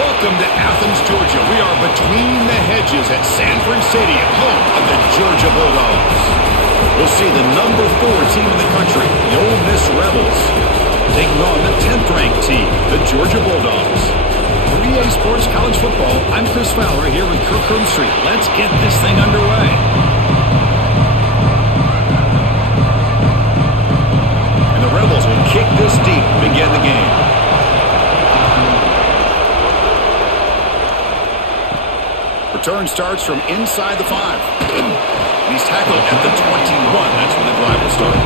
Welcome to Athens, Georgia. We are between the hedges at Sanford Stadium, home of the Georgia Bulldogs. We'll see the number 4 team in the country, the Ole Miss Rebels, taking on the 10th-ranked team, the Georgia Bulldogs. For EA Sports College Football, I'm Chris Fowler here with Kirk Street. Let's get this thing underway. And the Rebels will kick this deep to begin the game. Return starts from inside the 5. And he's tackled at the 21. That's where the drive will start.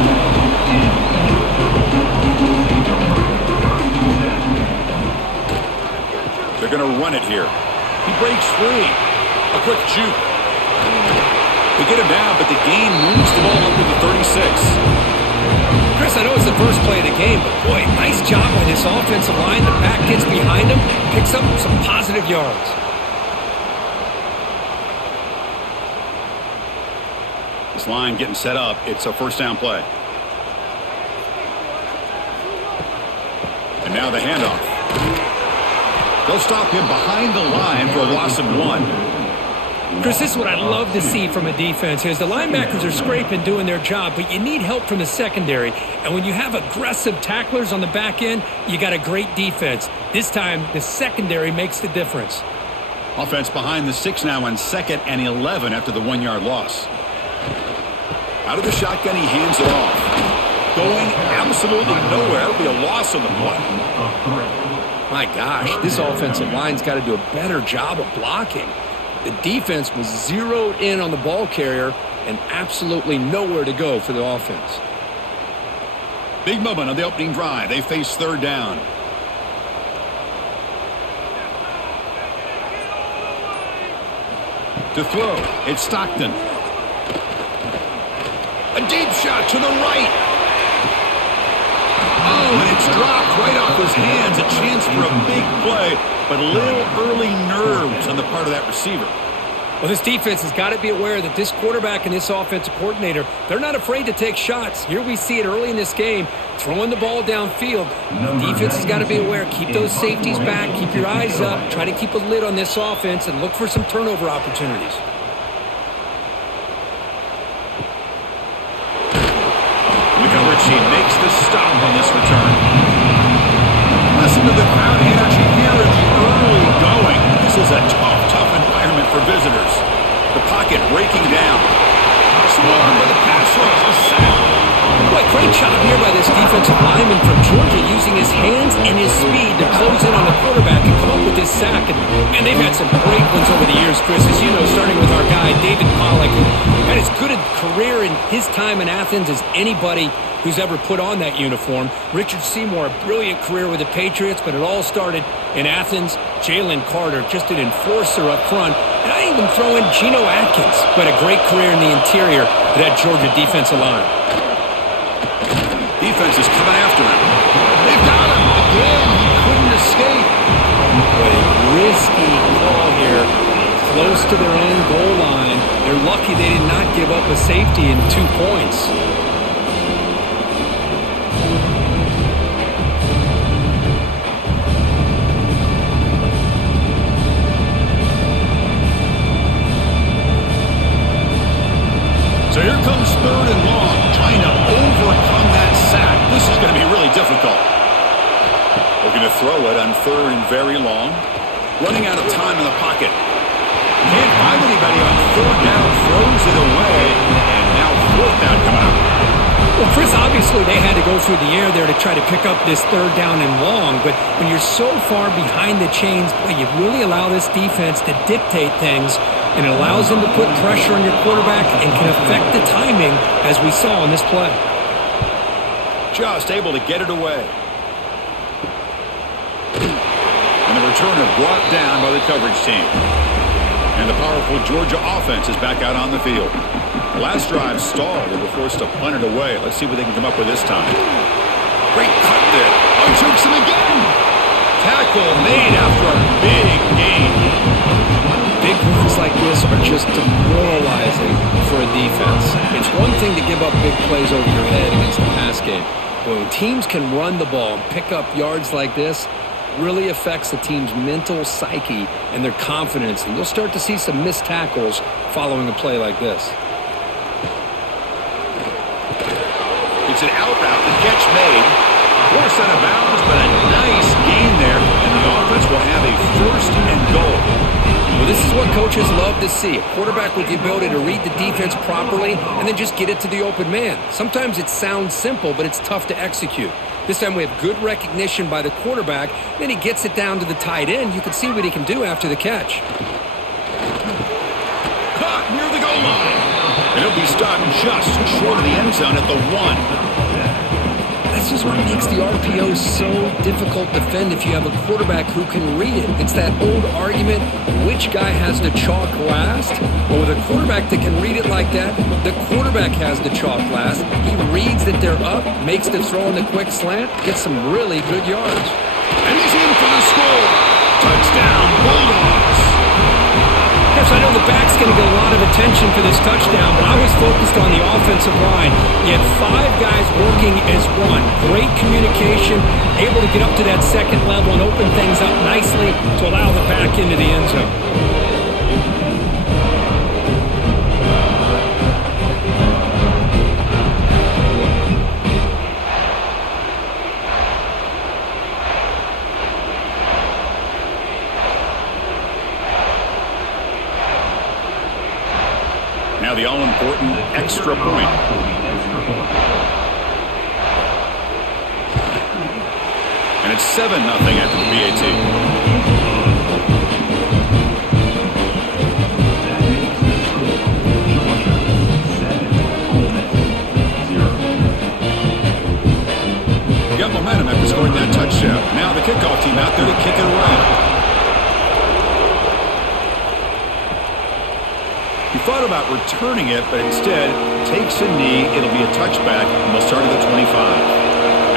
They're going to run it here. He breaks free. A quick juke. They get him down, but the gain moves the ball up to the 36. Chris, I know it's the first play of the game, but boy, nice job by this offensive line. The back gets behind him, picks up some positive yards. This line getting set up. It's a first down play. And now the handoff. They'll stop him behind the line for a loss of 1. Chris, this is what I love to see from a defense is the linebackers are scraping, doing their job, but you need help from the secondary. And when you have aggressive tacklers on the back end, you got a great defense. This time, the secondary makes the difference. Offense behind the 6 now on 2nd and 11 after the 1-yard loss. Out of the shotgun, he hands it off. Going absolutely nowhere. It'll be a loss on the play. My gosh, this offensive line's got to do a better job of blocking. The defense was zeroed in on the ball carrier and absolutely nowhere to go for the offense. Big moment on the opening drive. They face 3rd down. To throw, it's Stockton. A deep shot to the right. Oh, and it's dropped right off his hands. A chance for a big play, but a little early nerves on the part of that receiver. Well, this defense has got to be aware that this quarterback and this offensive coordinator, they're not afraid to take shots. Here we see it early in this game, throwing the ball downfield. The defense has got to be aware. Keep those safeties back. Keep your eyes up. Try to keep a lid on this offense and look for some turnover opportunities. She makes the stop on this return. Listen to the crowd energy here in the early going. This is a tough environment for visitors. The pocket breaking down. Swarm with a pass rush. Boy, great job here by this defensive lineman from Georgia using his hands and his speed to close in on the quarterback and come up with this sack. And man, they've had some great ones over the years, Chris, as you know, starting with our guy, David Pollock, who had as good a career in his time in Athens as anybody who's ever put on that uniform. Richard Seymour, a brilliant career with the Patriots, but it all started in Athens. Jalen Carter, just an enforcer up front. And I even throw in Geno Atkins, who had a great career in the interior of that Georgia defensive line. Defense is coming after him. They've got him again. He couldn't escape. What a risky call here. Close to their own goal line. They're lucky they did not give up a safety in 2 points. So here comes 3rd and long, trying to overcome that sack. This is going to be really difficult. Looking to throw it on 3rd and very long. Running out of time in the pocket. Can't find anybody on 3rd down, throws it away, and now 4th down coming up. Well, Chris, obviously they had to go through the air there to try to pick up this 3rd down and long, but when you're so far behind the chains, boy, you really allow this defense to dictate things, and it allows them to put pressure on your quarterback and can affect the timing, as we saw on this play. Just able to get it away. And the returner brought down by the coverage team. And the powerful Georgia offense is back out on the field. The last drive stalled. They were forced to punt it away. Let's see what they can come up with this time. Great cut there. Oh, he chokes him again. Tackle made after a big gain. Big runs like this are just demoralizing for a defense. It's one thing to give up big plays over your head against the pass game. But when teams can run the ball and pick up yards like this, really affects the team's mental psyche and their confidence, and you'll start to see some missed tackles following a play like this. It's an out route, the catch made. Forced out of bounds, but a nice gain there, and the offense will have a 1st and goal. Well, this is what coaches love to see. A quarterback with the ability to read the defense properly and then just get it to the open man. Sometimes it sounds simple, but it's tough to execute. This time we have good recognition by the quarterback. Then he gets it down to the tight end. You can see what he can do after the catch. Caught near the goal line. And he'll be stopped just short of the end zone at the 1. This is what makes the RPO so difficult to defend if you have a quarterback who can read it. It's that old argument, which guy has the chalk last? Well, with a quarterback that can read it like that, the quarterback has the chalk last. He reads that they're up, makes the throw in the quick slant, gets some really good yards. And he's in for the score. Touchdown, Bulldogs. Yes, I know the back's going to get a lot of attention for this touchdown, but I was focused on the offensive line. You had 5 guys working as one. Great communication, able to get up to that second level and open things up nicely to allow the back into the end zone. Now the all-important extra point. And it's 7-0 after the PAT. Got momentum after scoring that touchdown. Now the kickoff team out there to kick it away. He thought about returning it, but instead takes a knee. It'll be a touchback, and they'll start at the 25.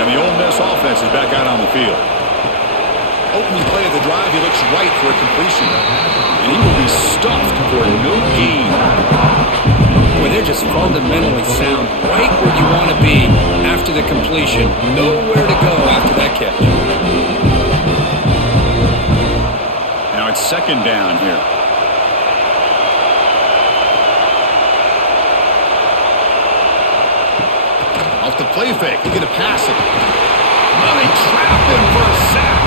And the Ole Miss offense is back out on the field. Opening play of the drive, he looks right for a completion. And he will be stuffed for no gain. Boy, they're just fundamentally sound, right where you want to be after the completion. Nowhere to go after that catch. Now it's 2nd down here. Off the play fake, they get a pass it. Oh, they trap him for a sack.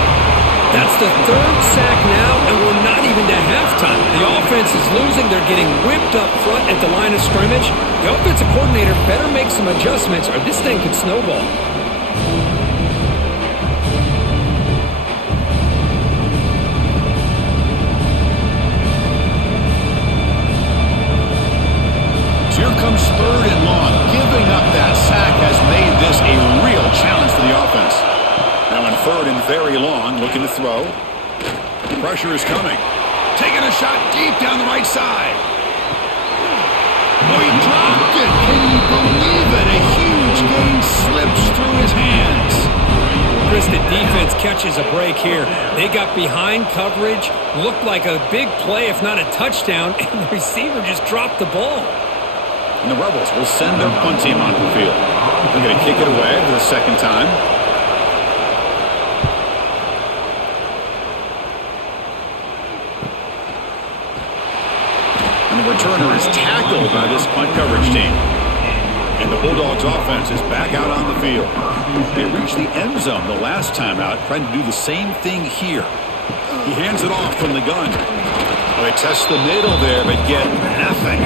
That's the 3rd sack now, and we're not even to halftime. The offense is losing. They're getting whipped up front at the line of scrimmage. The offensive coordinator better make some adjustments, or this thing could snowball. Here comes 3rd and long. Giving up that sack has made this a real challenge for the offense. Now in 3rd and very long, looking to throw. Pressure is coming. Taking a shot deep down the right side. Oh, he dropped it. Can you believe it? A huge gain slips through his hands. Chris, the defense catches a break here. They got behind coverage, looked like a big play, if not a touchdown, and the receiver just dropped the ball. And the Rebels will send their punt team onto the field. They're going to kick it away for the 2nd time. And the returner is tackled by this punt coverage team. And the Bulldogs offense is back out on the field. They reached the end zone the last time out, trying to do the same thing here. He hands it off from the gun. Well, they test the middle there, but get nothing.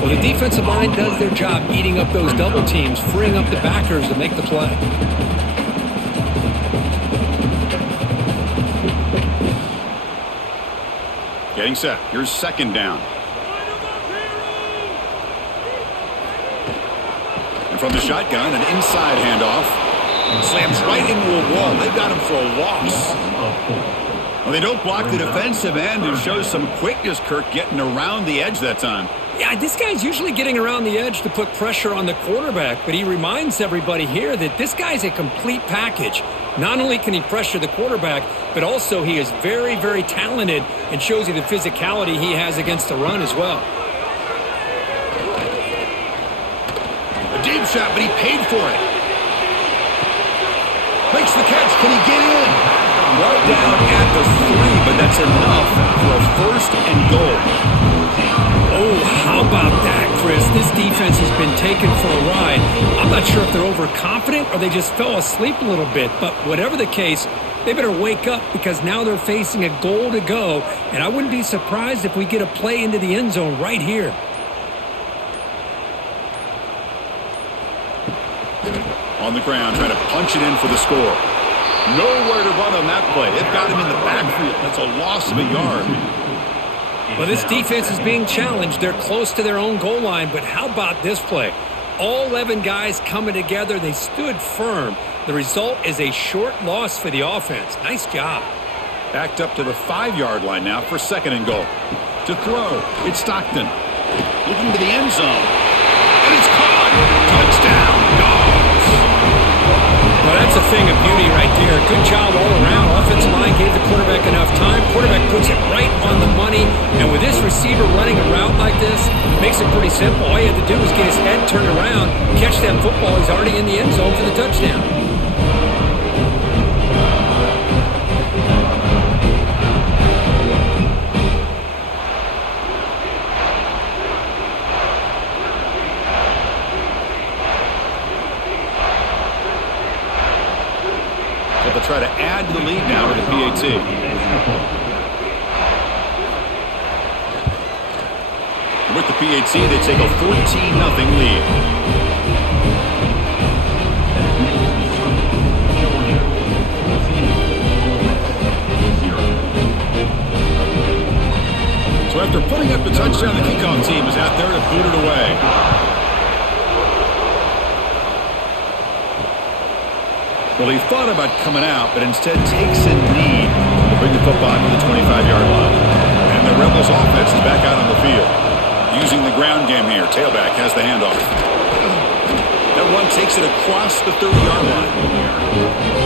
Well, the defensive line does their job eating up those double teams, freeing up the backers to make the play. Getting set. Here's 2nd down. And from the shotgun, an inside handoff. Slams right into a wall. They've got him for a loss. Well, they don't block the defensive end and show some quickness, Kirk, getting around the edge that time. Yeah, this guy's usually getting around the edge to put pressure on the quarterback, but he reminds everybody here that this guy's a complete package. Not only can he pressure the quarterback, but also he is very, very talented and shows you the physicality he has against the run as well. A deep shot, but he paid for it. Makes the catch. Can he get in? brought down at the 3, but that's enough for a 1st and goal. Oh, how about that, Chris? This defense has been taken for a ride. I'm not sure if they're overconfident or they just fell asleep a little bit, but whatever the case, they better wake up because now they're facing a goal to go, and I wouldn't be surprised if we get a play into the end zone right here. On the ground, trying to punch it in for the score. Nowhere to run on that play. They've got him in the backfield. That's a loss of a yard. Well, this defense is being challenged. They're close to their own goal line, but how about this play? All 11 guys coming together. They stood firm. The result is a short loss for the offense. Nice job. Backed up to the 5-yard line now for 2nd and goal. To throw, it's Stockton. Looking to the end zone. And it's caught. Touchdown, Dogs. Well, that's a thing of beauty right there. Good job all around. Offensive line gave the quarterback enough time. Quarterback puts it right on the money. And with this receiver running a route like this, makes it pretty simple. All he had to do was get his head turned around, catch that football. He's already in the end zone for the touchdown. They'll try to add to the lead now to the PAT. With the PAT, they take a 14-0 lead. So after putting up the touchdown, the kickoff team is out there to boot it away. Well, he thought about coming out, but instead takes a knee to bring the football to the 25-yard line. And the Rebels offense is back out on the field. Using the ground game here. Tailback has the handoff. That one takes it across the 30-yard line.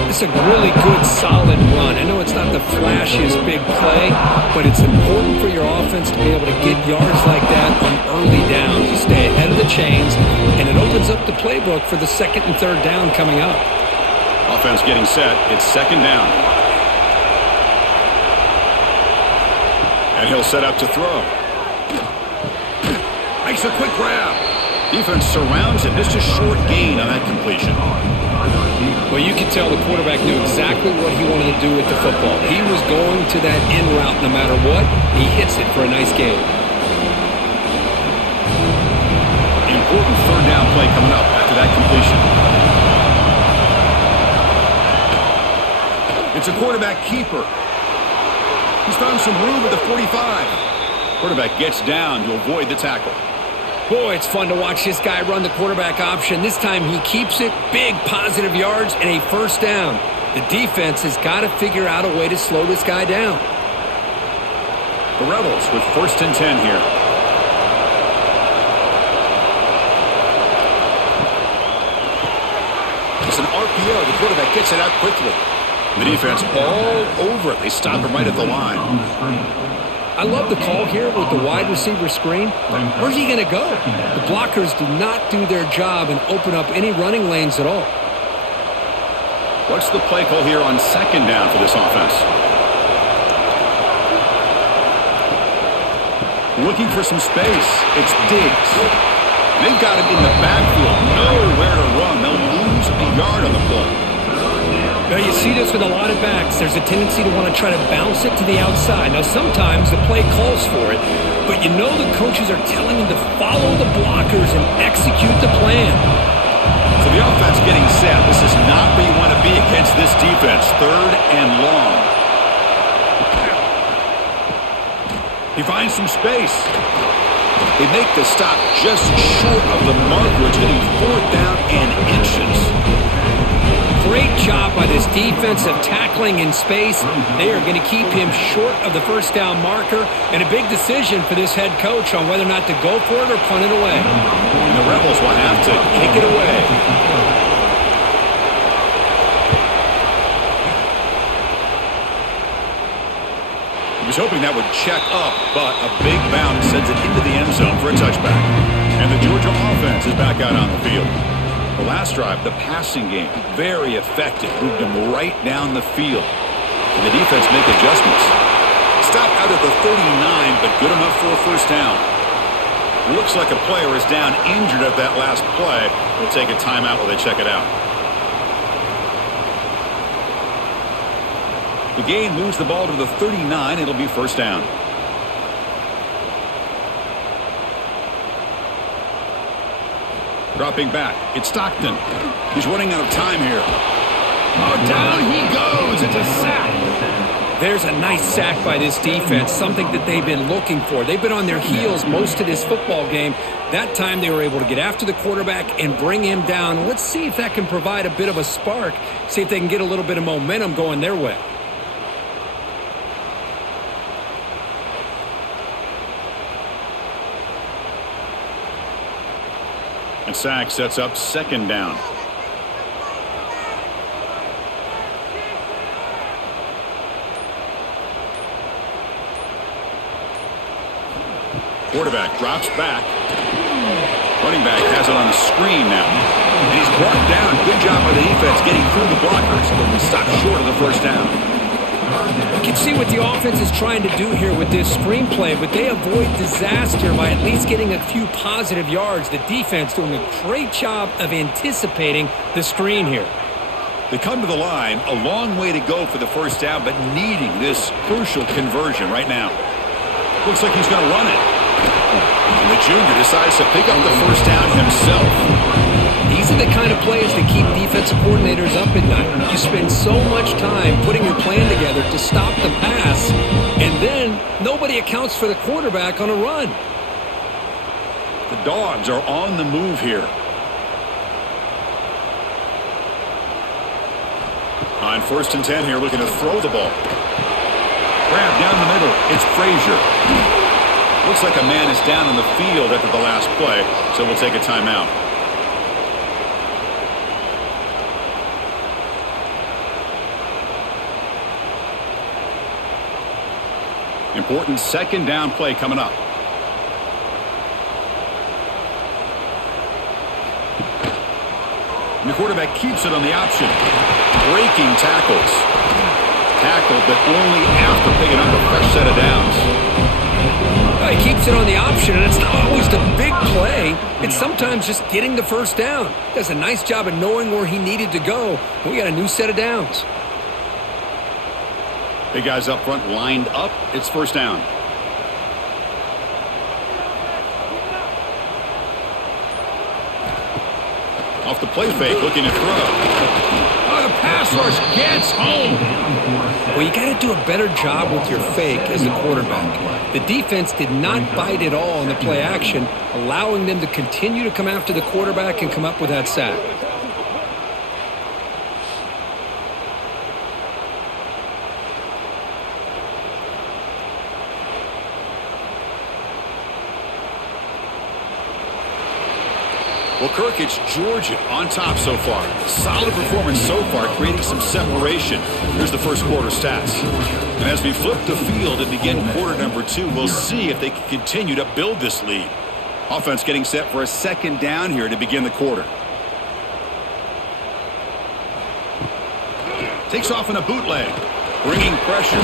It's a really good, solid run. I know it's not the flashiest big play, but it's important for your offense to be able to get yards like that on early downs. You stay ahead of the chains, and it opens up the playbook for the 2nd and 3rd down coming up. Offense getting set. It's 2nd down. And he'll set up to throw. Makes a quick grab. Defense surrounds him. Just a short gain on that completion. Well, you can tell the quarterback knew exactly what he wanted to do with the football. He was going to that in route no matter what. He hits it for a nice gain. Important 3rd down play coming up after that completion. It's a quarterback keeper. He's found some room at the 45. Quarterback gets down to avoid the tackle. Boy, it's fun to watch this guy run the quarterback option. This time he keeps it. Big positive yards and a 1st down. The defense has got to figure out a way to slow this guy down. The Rebels with 1st and 10 here. It's an RPO. The quarterback gets it out quickly. The defense all over it. They stop him right at the line. I love the call here with the wide receiver screen. Where's he going to go? The blockers do not do their job and open up any running lanes at all. What's the play call here on 2nd down for this offense? Looking for some space. It's Diggs. They've got him in the backfield. Nowhere to run. They'll lose a yard on the play. Now you see this with a lot of backs. There's a tendency to want to try to bounce it to the outside. Now sometimes the play calls for it, but you know the coaches are telling them to follow the blockers and execute the plan. So the offense getting set. This is not where you want to be against this defense. 3rd and long. He finds some space. They make the stop just short of the mark, which hitting 4th down and inches. Great job by this defensive tackling in space. They are going to keep him short of the 1st down marker, and a big decision for this head coach on whether or not to go for it or punt it away. And the Rebels will have to kick it away. He was hoping that would check up, but a big bounce sends it into the end zone for a touchback. And the Georgia offense is back out on the field. The last drive, the passing game, very effective. Moved him right down the field. and the defense make adjustments. Stop out at the 39, but good enough for a first down. Looks like a player is down injured at that last play. We'll take a timeout while they check it out. The gain moves the ball to the 39. It'll be first down. Dropping back. It's Stockton. He's running out of time here. Oh, down he goes. It's a sack. There's a nice sack by this defense, something that they've been looking for. They've been on their heels most of this football game. That time they were able to get after the quarterback and bring him down. Let's see if that can provide a bit of a spark, see if they can get a little bit of momentum going their way. And sack sets up second down. Quarterback drops back. Running back has it on the screen now. And he's brought down. Good job by the defense getting through the blockers, but we stop short of the first down. You can see what the offense is trying to do here with this screenplay, but they avoid disaster by at least getting a few positive yards. The defense doing a great job of anticipating the screen here. They come to the line, a long way to go for the first down, but needing this crucial conversion right now. Looks like he's going to run it. And the junior decides to pick up the first down himself. These are the kind of plays that keep defensive coordinators up at night. You spend so much time putting your plan together to stop the pass, and then nobody accounts for the quarterback on a run. The Dogs are on the move here. On 1st and 10 here, looking to throw the ball. Grab down the middle. It's Frazier. Looks like a man is down on the field after the last play, so we'll take a timeout. Important second down play coming up. And the quarterback keeps it on the option. Breaking tackles. Tackled, but only after picking up a fresh set of downs. He keeps it on the option, and it's not always the big play. It's sometimes just getting the first down. He does a nice job of knowing where he needed to go. We got a new set of downs. Big guys up front lined up. It's first down. Off the play fake, looking to throw. Oh, the pass rush gets home. Well, you got to do a better job with your fake as the quarterback. The defense did not bite at all in the play action, allowing them to continue to come after the quarterback and come up with that sack. Well, Kirk, it's Georgia on top so far. Solid performance so far, creating some separation. Here's the first quarter stats. And as we flip the field and begin quarter number 2, we'll see if they can continue to build this lead. Offense getting set for a second down here to begin the quarter. Takes off in a bootleg, bringing pressure.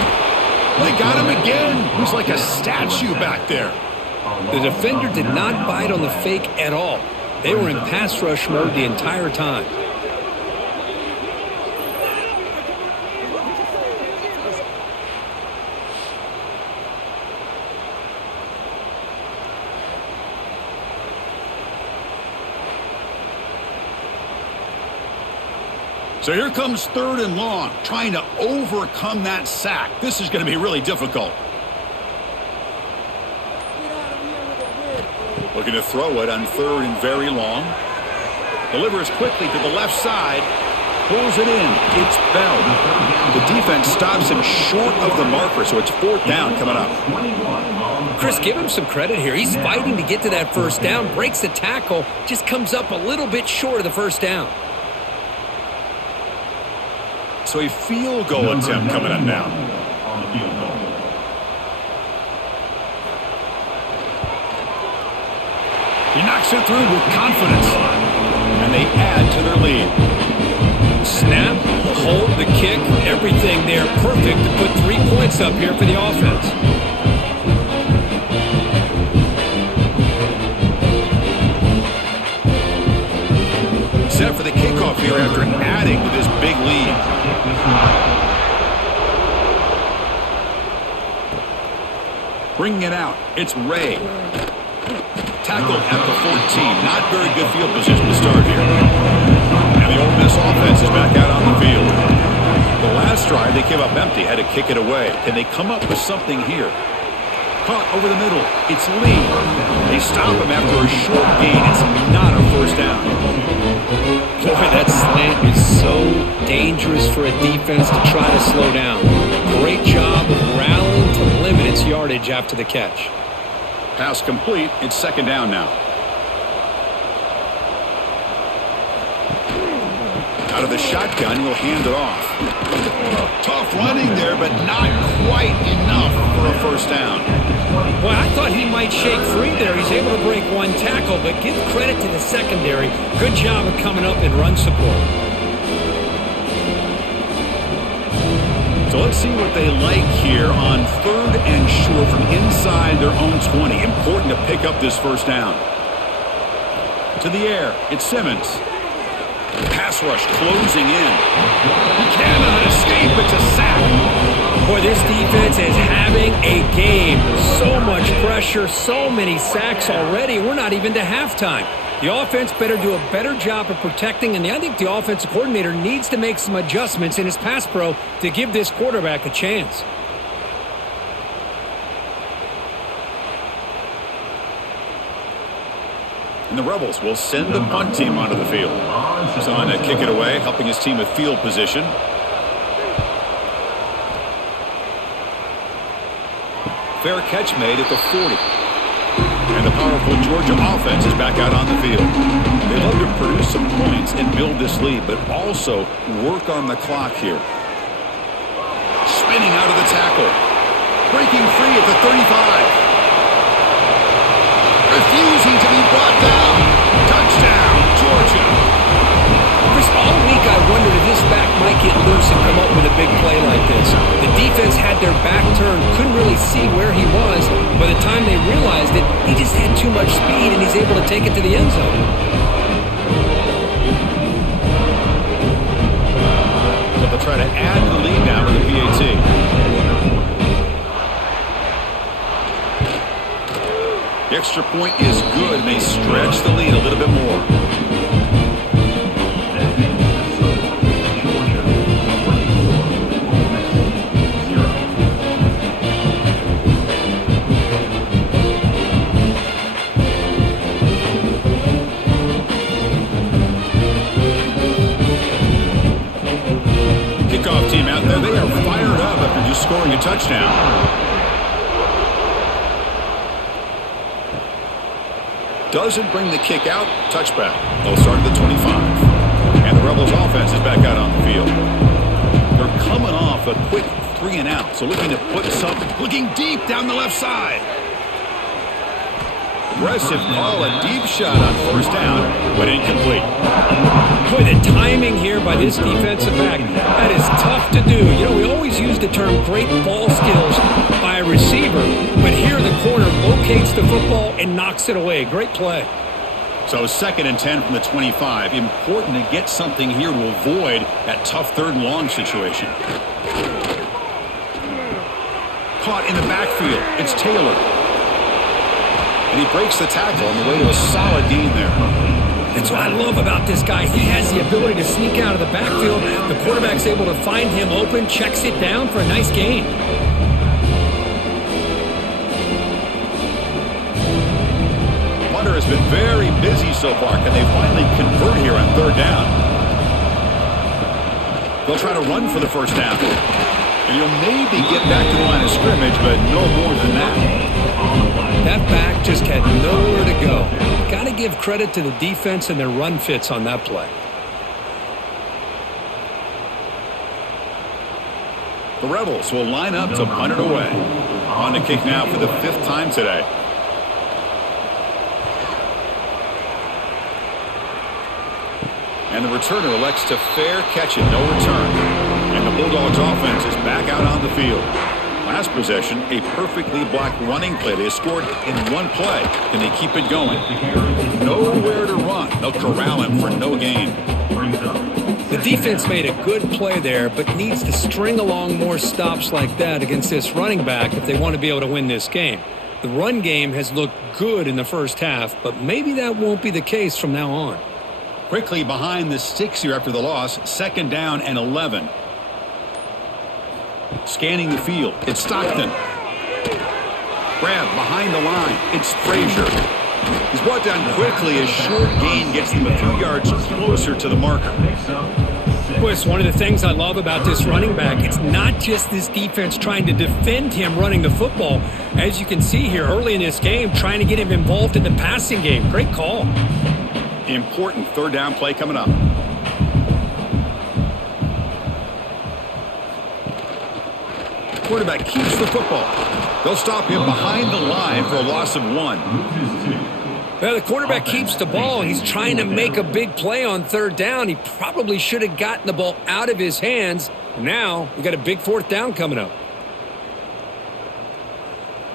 They got him again. He's like a statue back there. The defender did not bite on the fake at all. They were in pass rush mode the entire time. So here comes 3rd and long, trying to overcome that sack. This is going to be really difficult. Looking to throw it on 3rd and very long. Delivers quickly to the left side. Pulls it in. It's Bell. The defense stops him short of the marker, so it's 4th down coming up. Chris, give him some credit here. He's fighting to get to that first down, breaks the tackle, just comes up a little bit short of the first down. So a field goal attempt coming up now. He knocks it through with confidence. And they add to their lead. Snap, hold, the kick, everything there perfect to put 3 points up here for the offense. Set for the kickoff here after adding to this big lead. Bringing it out, it's Ray. Tackled at the 14. Not very good field position to start here. And the Ole Miss offense is back out on the field. The last drive, they came up empty, had to kick it away. Can they come up with something here? Caught over the middle. It's Lee. They stop him after a short gain. It's not a first down. Boy, that slant is so dangerous for a defense to try to slow down. Great job of rallying to limit its yardage after the catch. Pass complete. It's second down now. Out of the shotgun, he'll hand it off. Tough running there, but not quite enough for a first down. Boy, I thought he might shake free there. He's able to break one tackle, but give credit to the secondary. Good job of coming up in run support. So let's see what they like here on 3rd and short from inside their own 20. Important to pick up this first down. To the air, it's Simmons. Pass rush closing in. He cannot escape. It's a sack. Boy, this defense is having a game. So much pressure, so many sacks already. We're not even to halftime. The offense better do a better job of protecting, and I think the offensive coordinator needs to make some adjustments in his pass pro to give this quarterback a chance. And the Rebels will send the punt team onto the field. He's on to kick it away, helping his team with field position. Fair catch made at the 40. And the powerful Georgia offense is back out on the field. They love to produce some points and build this lead, but also work on the clock here. Spinning out of the tackle. Breaking free at the 35. Refusing to be brought down. Touchdown, Georgia. Chris, all week I wondered if this back might get loose and come up with a big play like this. The defense had their back turned, couldn't really see where he was. By the time they realized it, he just had too much speed, and he's able to take it to the end zone. So they'll try to add to the lead now with the PAT. The extra point is good, and they stretch the lead a little bit more. Kickoff team out there, they are fired up after just scoring a touchdown. Doesn't bring the kick out. Touchback. They'll start at the 25. And the Rebels offense is back out on the field. They're coming off a quick 3 and out. So looking to put some, looking deep down the left side. Aggressive call, a deep shot on first down, but incomplete. Boy, the timing here by this defensive back, that is tough to do. You know, we always use the term great ball skills by a receiver, but here the corner locates the football and knocks it away. Great play. So 2nd and 10 from the 25. Important to get something here to avoid that tough 3rd and long situation. Caught in the backfield. It's Taylor. And he breaks the tackle on the way to a solid gain there. That's what I love about this guy. He has the ability to sneak out of the backfield. The quarterback's able to find him open, checks it down for a nice gain. Punter has been very busy so far. Can they finally convert here on 3rd down? They'll try to run for the first down. And he'll maybe get back to the line of scrimmage, but no more than that. That back just had nowhere to go. Got to give credit to the defense and their run fits on that play. The Rebels will line up to punt it away. On to kick now for the 5th time today. And the returner elects to fair catch it. No return. Bulldogs offense is back out on the field. Last possession, a perfectly blocked running play. They scored in one play. Can they keep it going? Nowhere to run. They'll corral him for no gain. The defense made a good play there, but needs to string along more stops like that against this running back if they want to be able to win this game. The run game has looked good in the first half, but maybe that won't be the case from now on. Quickly behind the sticks here after the loss. 2nd down and 11. Scanning the field. It's Stockton. Grab behind the line. It's Frazier. He's brought down quickly. A short gain gets him a few yards closer to the marker. Boy, it's one of the things I love about this running back. It's not just this defense trying to defend him running the football. As you can see here early in this game, trying to get him involved in the passing game. Great call. Important 3rd down play coming up. Quarterback keeps the football. They'll stop him behind the line for a loss of 1. Well, the quarterback keeps the ball. He's trying to make a big play on 3rd down. He probably should have gotten the ball out of his hands. Now, we got a big 4th down coming up.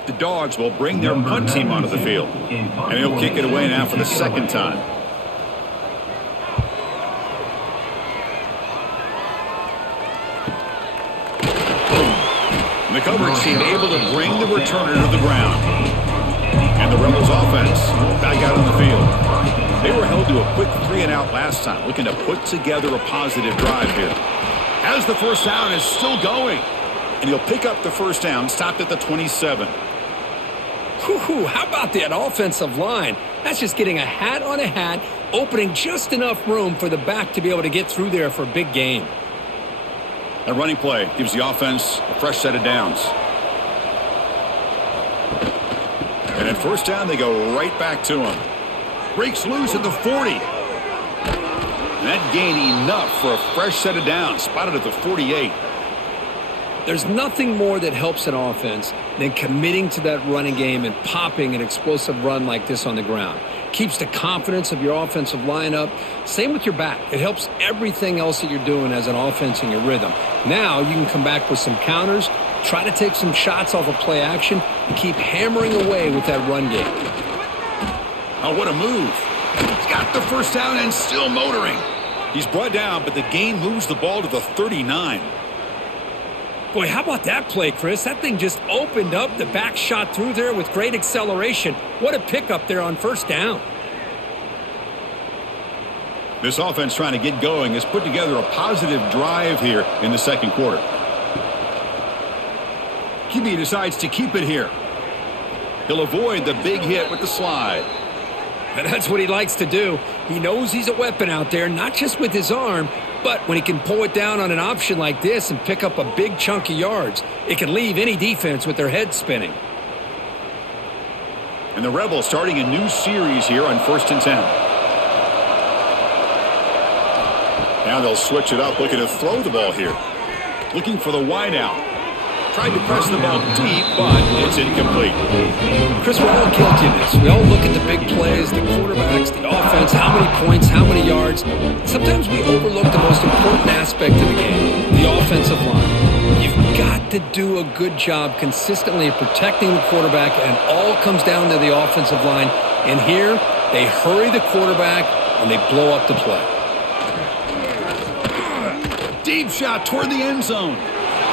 The Dogs will bring their punt team onto the field. And he'll kick it away now for the 2nd time. The coverage team able to bring the returner to the ground. And the Rebels offense back out on the field. They were held to a quick 3-and-out last time, looking to put together a positive drive here. As the 1st down is still going. And he'll pick up the 1st down, stopped at the 27. Whew, how about that offensive line? That's just getting a hat on a hat, opening just enough room for the back to be able to get through there for a big gain. A running play gives the offense a fresh set of downs. And at 1st down, they go right back to him. Breaks loose at the 40. And that gain enough for a fresh set of downs, spotted at the 48. There's nothing more that helps an offense than committing to that running game and popping an explosive run like this on the ground. Keeps the confidence of your offensive line up. Same with your back. It helps everything else that you're doing as an offense in your rhythm. Now you can come back with some counters, try to take some shots off of play action, and keep hammering away with that run game. Oh, what a move. He's got the 1st down and still motoring. He's brought down, but the gain moves the ball to the 39. Boy, how about that play, Chris? That thing just opened up. The back shot through there with great acceleration. What a pickup there on 1st down. This offense trying to get going has put together a positive drive here in the 2nd quarter. QB decides to keep it here. He'll avoid the big hit with the slide. And that's what he likes to do. He knows he's a weapon out there, not just with his arm, but when he can pull it down on an option like this and pick up a big chunk of yards, it can leave any defense with their head spinning. And the Rebels starting a new series here on 1st and 10. Now they'll switch it up, looking to throw the ball here. Looking for the wide out. Tried to press the ball deep, but it's incomplete. Chris, we're all guilty of this. We all look at the big plays, the quarterbacks, the offense, how many points, how many yards. Sometimes we overlook the most important aspect of the game, the offensive line. You've got to do a good job consistently of protecting the quarterback, and it all comes down to the offensive line. And here, they hurry the quarterback, and they blow up the play. Deep shot toward the end zone.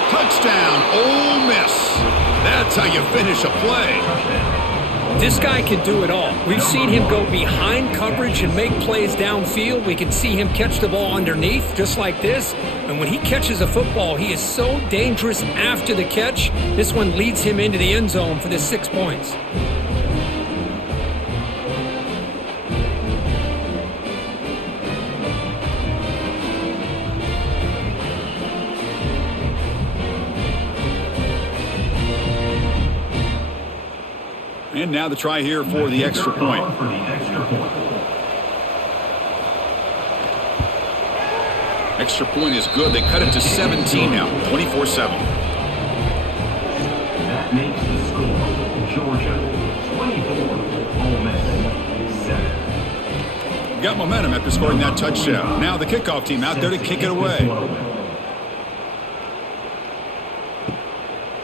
Touchdown, Ole Miss. That's how you finish a play. This guy can do it all. We've seen him go behind coverage and make plays downfield. We can see him catch the ball underneath, just like this. And when he catches a football, he is so dangerous after the catch. This one leads him into the end zone for the 6 points. And now the try here for the extra point. Extra point is good. They cut it to 17 now, 24-7. That makes the score Georgia 24, Ole Miss 7. Got momentum after scoring that touchdown. Now the kickoff team out there to kick it away.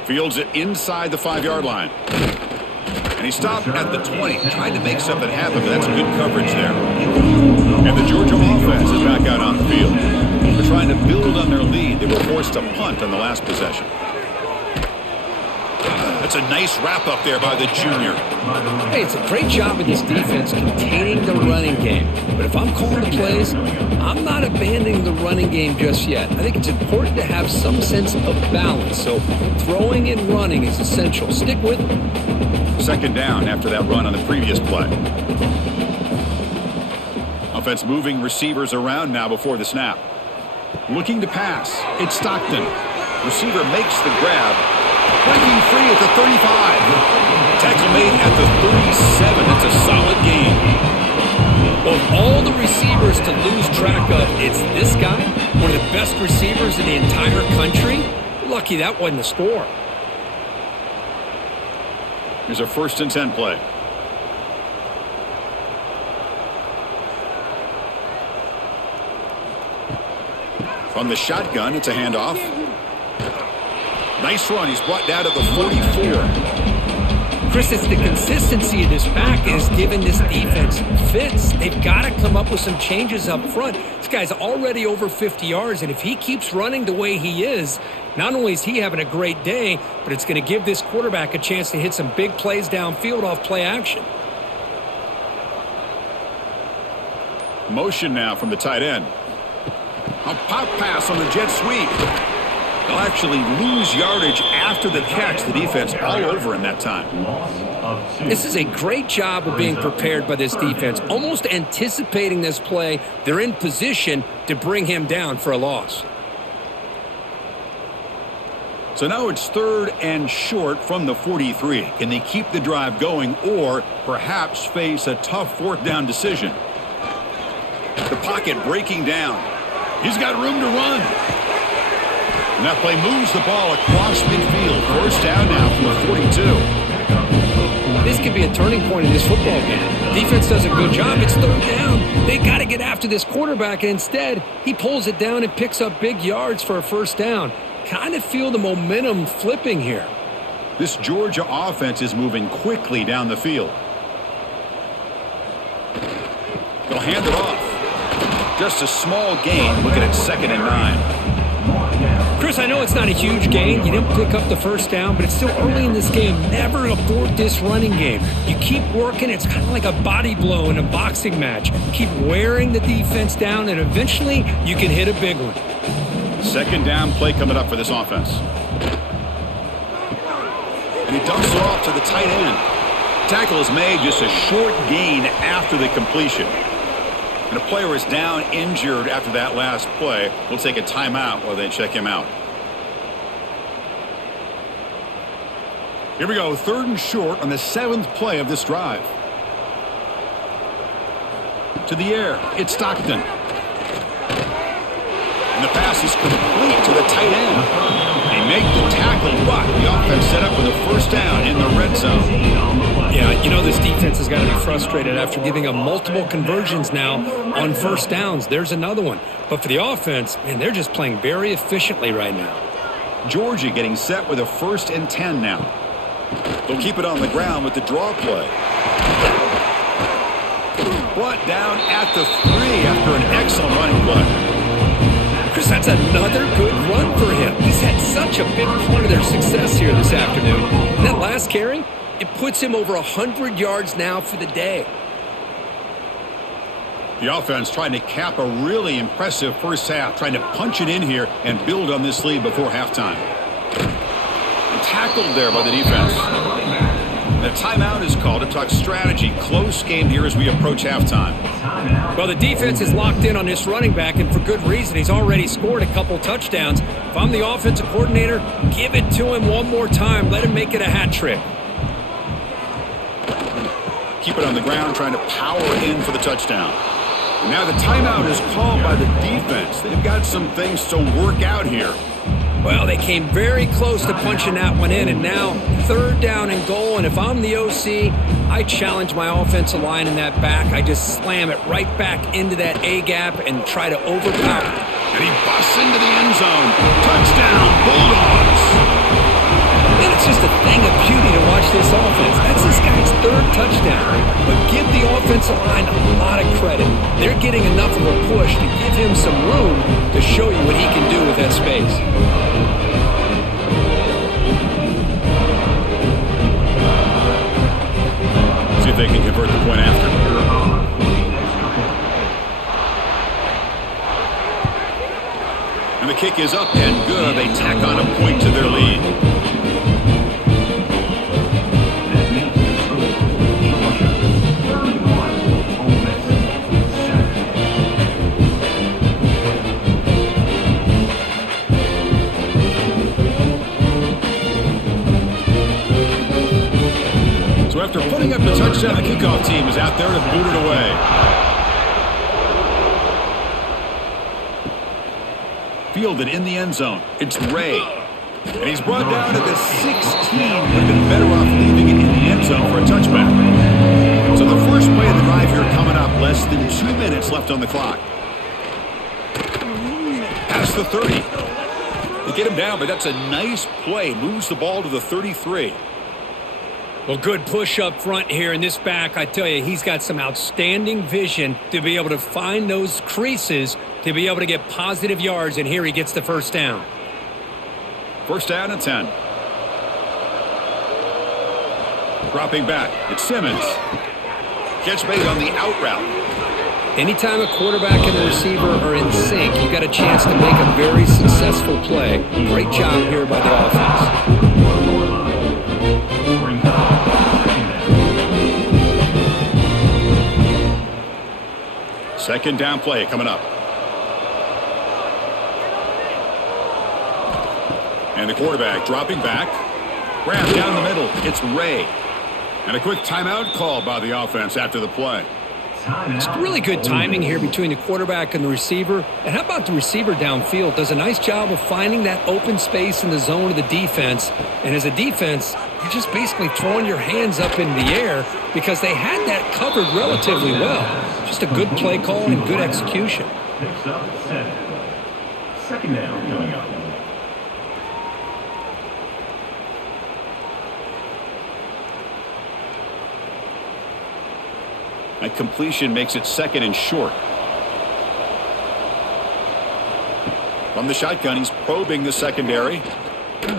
Fields it inside the 5-yard line. And he stopped at the 20, trying to make something happen, but that's good coverage there. And the Georgia offense is back out on the field. They're trying to build on their lead. They were forced to punt on the last possession. That's a nice wrap-up there by the junior. Hey, it's a great job of this defense containing the running game. But if I'm calling the plays, I'm not abandoning the running game just yet. I think it's important to have some sense of balance. So throwing and running is essential. Stick with it. Second down after that run on the previous play. Offense moving receivers around now before the snap. Looking to pass. It's Stockton. Receiver makes the grab. Breaking free at the 35. Tackle made at the 37. That's a solid gain. Of all the receivers to lose track of, it's this guy, one of the best receivers in the entire country. Lucky that wasn't a score. Here's a 1st and 10 play. From the shotgun, it's a handoff. Nice run. He's brought down to the 44. Chris, it's the consistency of this back is giving this defense fits. They've got to come up with some changes up front. This guy's already over 50 yards, and if he keeps running the way he is, not only is he having a great day, but it's going to give this quarterback a chance to hit some big plays downfield off play action. Motion now from the tight end. A pop pass on the jet sweep. They'll actually lose yardage after the catch. The defense all over him that time. This is a great job of being prepared by this defense, almost anticipating this play. They're in position to bring him down for a loss. So now it's 3rd and short from the 43. Can they keep the drive going or perhaps face a tough 4th down decision? The pocket breaking down. He's got room to run. And that play moves the ball across midfield. 1st down now from the 42. This could be a turning point in this football game. Defense does a good job. It's 3rd down. They got to get after this quarterback, and instead, he pulls it down and picks up big yards for a 1st down. Kind of feel the momentum flipping here. This Georgia offense is moving quickly down the field. They'll hand it off. Just a small gain. Looking at 2nd and 9. Chris, I know it's not a huge gain. You didn't pick up the 1st down, but it's still early in this game. Never abort this running game. You keep working. It's kind of like a body blow in a boxing match. Keep wearing the defense down, and eventually you can hit a big one. 2nd down play coming up for this offense. And he dumps it off to the tight end. Tackle is made, just a short gain after the completion. And a player is down injured after that last play. We'll take a timeout while they check him out. Here we go, 3rd and short on the 7th play of this drive. To the air, it's Stockton. And the pass is complete to the tight end. They make the tackle, but the offense set up with a 1st down in the red zone. Yeah, you know this defense has got to be frustrated after giving them multiple conversions now on 1st downs. There's another one. But for the offense, man, they're just playing very efficiently right now. Georgia getting set with a 1st and 10 now. They'll keep it on the ground with the draw play. Brought down at the 3 after an excellent running play. Chris, that's another good run for him. He's had such a big part of their success here this afternoon. And that last carry, it puts him over 100 yards now for the day. The offense trying to cap a really impressive 1st half, trying to punch it in here and build on this lead before halftime. And tackled there by the defense. The timeout is called to talk strategy. Close game here as we approach halftime. Well, the defense is locked in on this running back, and for good reason. He's already scored a couple touchdowns. If I'm the offensive coordinator, give it to him one more time. Let him make it a hat trick. Keep it on the ground, trying to power in for the touchdown. And now the timeout is called by the defense. They've got some things to work out here. Well, they came very close to punching that one in, and now 3rd down and goal. And if I'm the OC, I challenge my offensive line in that back. I just slam it right back into that A-gap and try to overpower. And he busts into the end zone. Touchdown, Bulldogs! And it's just a thing of beauty to watch this offense. That's this guy's third touchdown. But give the offensive line a lot of credit. They're getting enough of a push to give him some room to show you what he can do with that space. See if they can convert the point after. And the kick is up and good. They tack on a point to their lead. That makes the score Georgia 31, Ole Miss 7. So after putting up the touchdown, the kickoff team is out there to boot it away. Fielded in the end zone. It's Ray. And he's brought down to the 16. Would have been better off leaving it in the end zone for a touchback. So the first play of the drive here coming up. Less than 2 minutes left on the clock. Past the 30. They get him down, but that's a nice play. Moves the ball to the 33. Well, good push up front here in this back. I tell you, he's got some outstanding vision to be able to find those creases, to be able to get positive yards, and here he gets the first down. First down and 10. Dropping back. It's Simmons. Catch made on the out route. Anytime a quarterback and a receiver are in sync, you've got a chance to make a very successful play. Great job here by the offense. Second down play coming up. And the quarterback dropping back. Grab down the middle. It's Ray. And a quick timeout called by the offense after the play. It's really good timing here between the quarterback and the receiver. And how about the receiver downfield? Does a nice job of finding that open space in the zone of the defense. And as a defense, you're just basically throwing your hands up in the air because they had that covered relatively well. Just a good play call and good execution. Picks up 7. Second down coming up. That completion makes it second and short. From the shotgun, he's probing the secondary.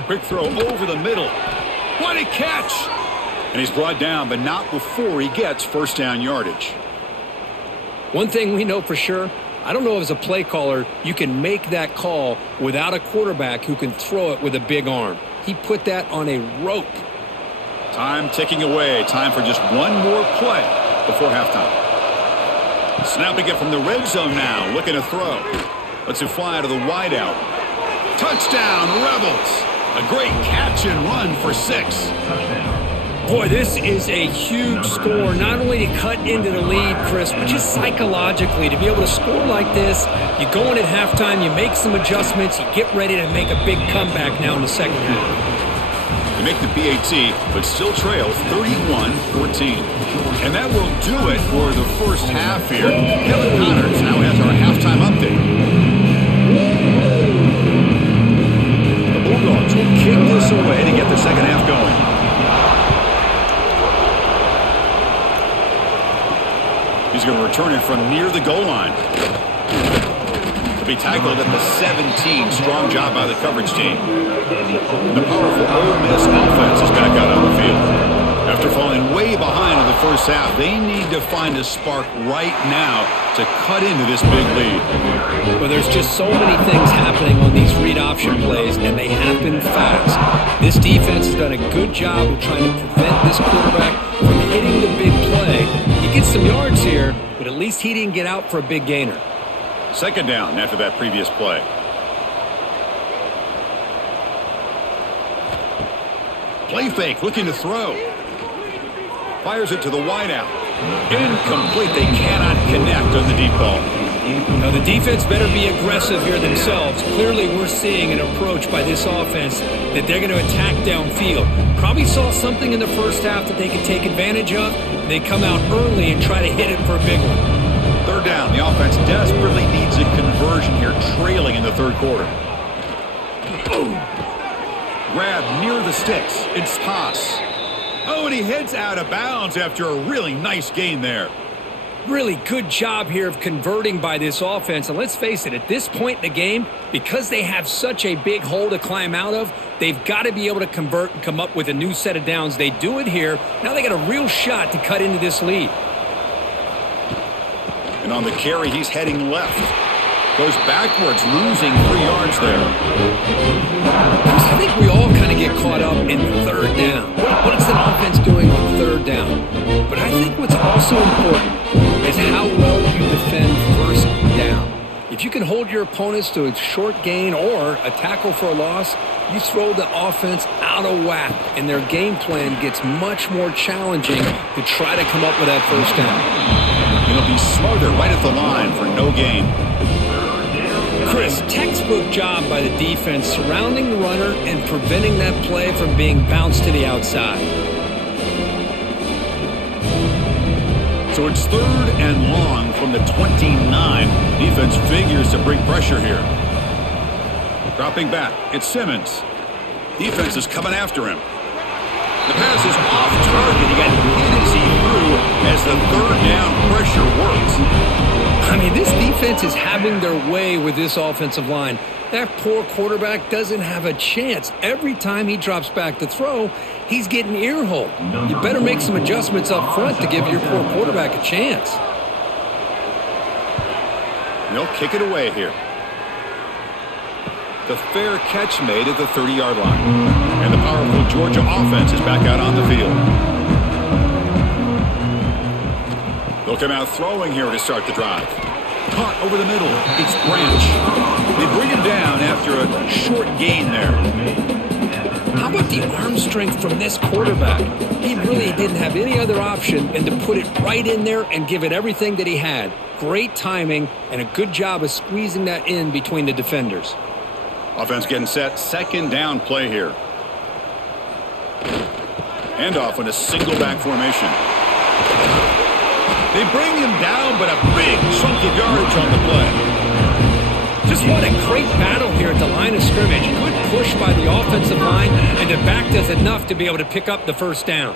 Quick throw over the middle. What a catch! And he's brought down, but not before he gets first down yardage. One thing we know for sure, I don't know if as a play caller you can make that call without a quarterback who can throw it with a big arm. He put that on a rope. Time ticking away. Time for just one more play before halftime. Snapping it from the red zone now. Looking to throw. Lets it fly to the wideout. Touchdown, Rebels! A great catch and run for 6. Boy, this is a huge score, not only to cut into the lead, Chris, but just psychologically to be able to score like this. You go in at halftime, you make some adjustments, you get ready to make a big comeback now in the second half. They make the PAT, but still trail 31-14. And that will do it for the first half here. Kevin Connors now has our halftime update. The Bulldogs will kick this away to get the second half going. He's going to return it from near the goal line. To be tackled at the 17. Strong job by the coverage team. The powerful Ole Miss offense is back out on the field. After falling way behind in the first half, they need to find a spark right now to cut into this big lead. Well, there's just so many things happening on these read option plays, and they happen fast. This defense has done a good job of trying to prevent this quarterback from hitting the big play. He gets some yards here, but at least he didn't get out for a big gainer. Second down after that previous play. Play fake, looking to throw. Fires it to the wideout. Incomplete. They cannot connect on the deep ball. Now, the defense better be aggressive here themselves. Clearly, we're seeing an approach by this offense that they're going to attack downfield. Probably saw something in the first half that they could take advantage of. They come out early and try to hit it for a big one. Third down. The offense desperately needs a conversion here, trailing in the third quarter. Grab near the sticks. It's toss. Oh, and he heads out of bounds after a really nice gain there. Really good job here of converting by this offense. And let's face it, at this point in the game, because they have such a big hole to climb out of, they've got to be able to convert and come up with a new set of downs. They do it here. Now they got a real shot to cut into this lead. And on the carry, he's heading left. Goes backwards, losing 3 yards there. I think we all kind of get caught up in third down. What's an offense doing on third down? But I think what's also important is how well you defend first down. If you can hold your opponents to a short gain or a tackle for a loss, you throw the offense out of whack, and their game plan gets much more challenging to try to come up with that first down. It'll be smarter right at the line for no gain. Chris, textbook job by the defense surrounding the runner and preventing that play from being bounced to the outside. So it's 3rd and long from the 29. Defense figures to bring pressure here. Dropping back, it's Simmons. Defense is coming after him. The pass is off target. He got hit as he threw as the 3rd down pressure works. I mean, this defense is having their way with this offensive line. That poor quarterback doesn't have a chance. Every time he drops back to throw, he's getting ear-holed. You better make some adjustments up front to give your poor quarterback a chance. They'll kick it away here. The fair catch made at the 30-yard line. And the powerful Georgia offense is back out on the field. They'll come out throwing here to start the drive. Caught over the middle. It's Branch. They bring him down after a short gain there. How about the arm strength from this quarterback? He really didn't have any other option than to put it right in there and give it everything that he had. Great timing and a good job of squeezing that in between the defenders. Offense getting set. 2nd down play here. Handoff in a single back formation. They bring him down, but a big chunk of yardage on the play. Just what a great battle here at the line of scrimmage. Good push by the offensive line, and the back does enough to be able to pick up the first down.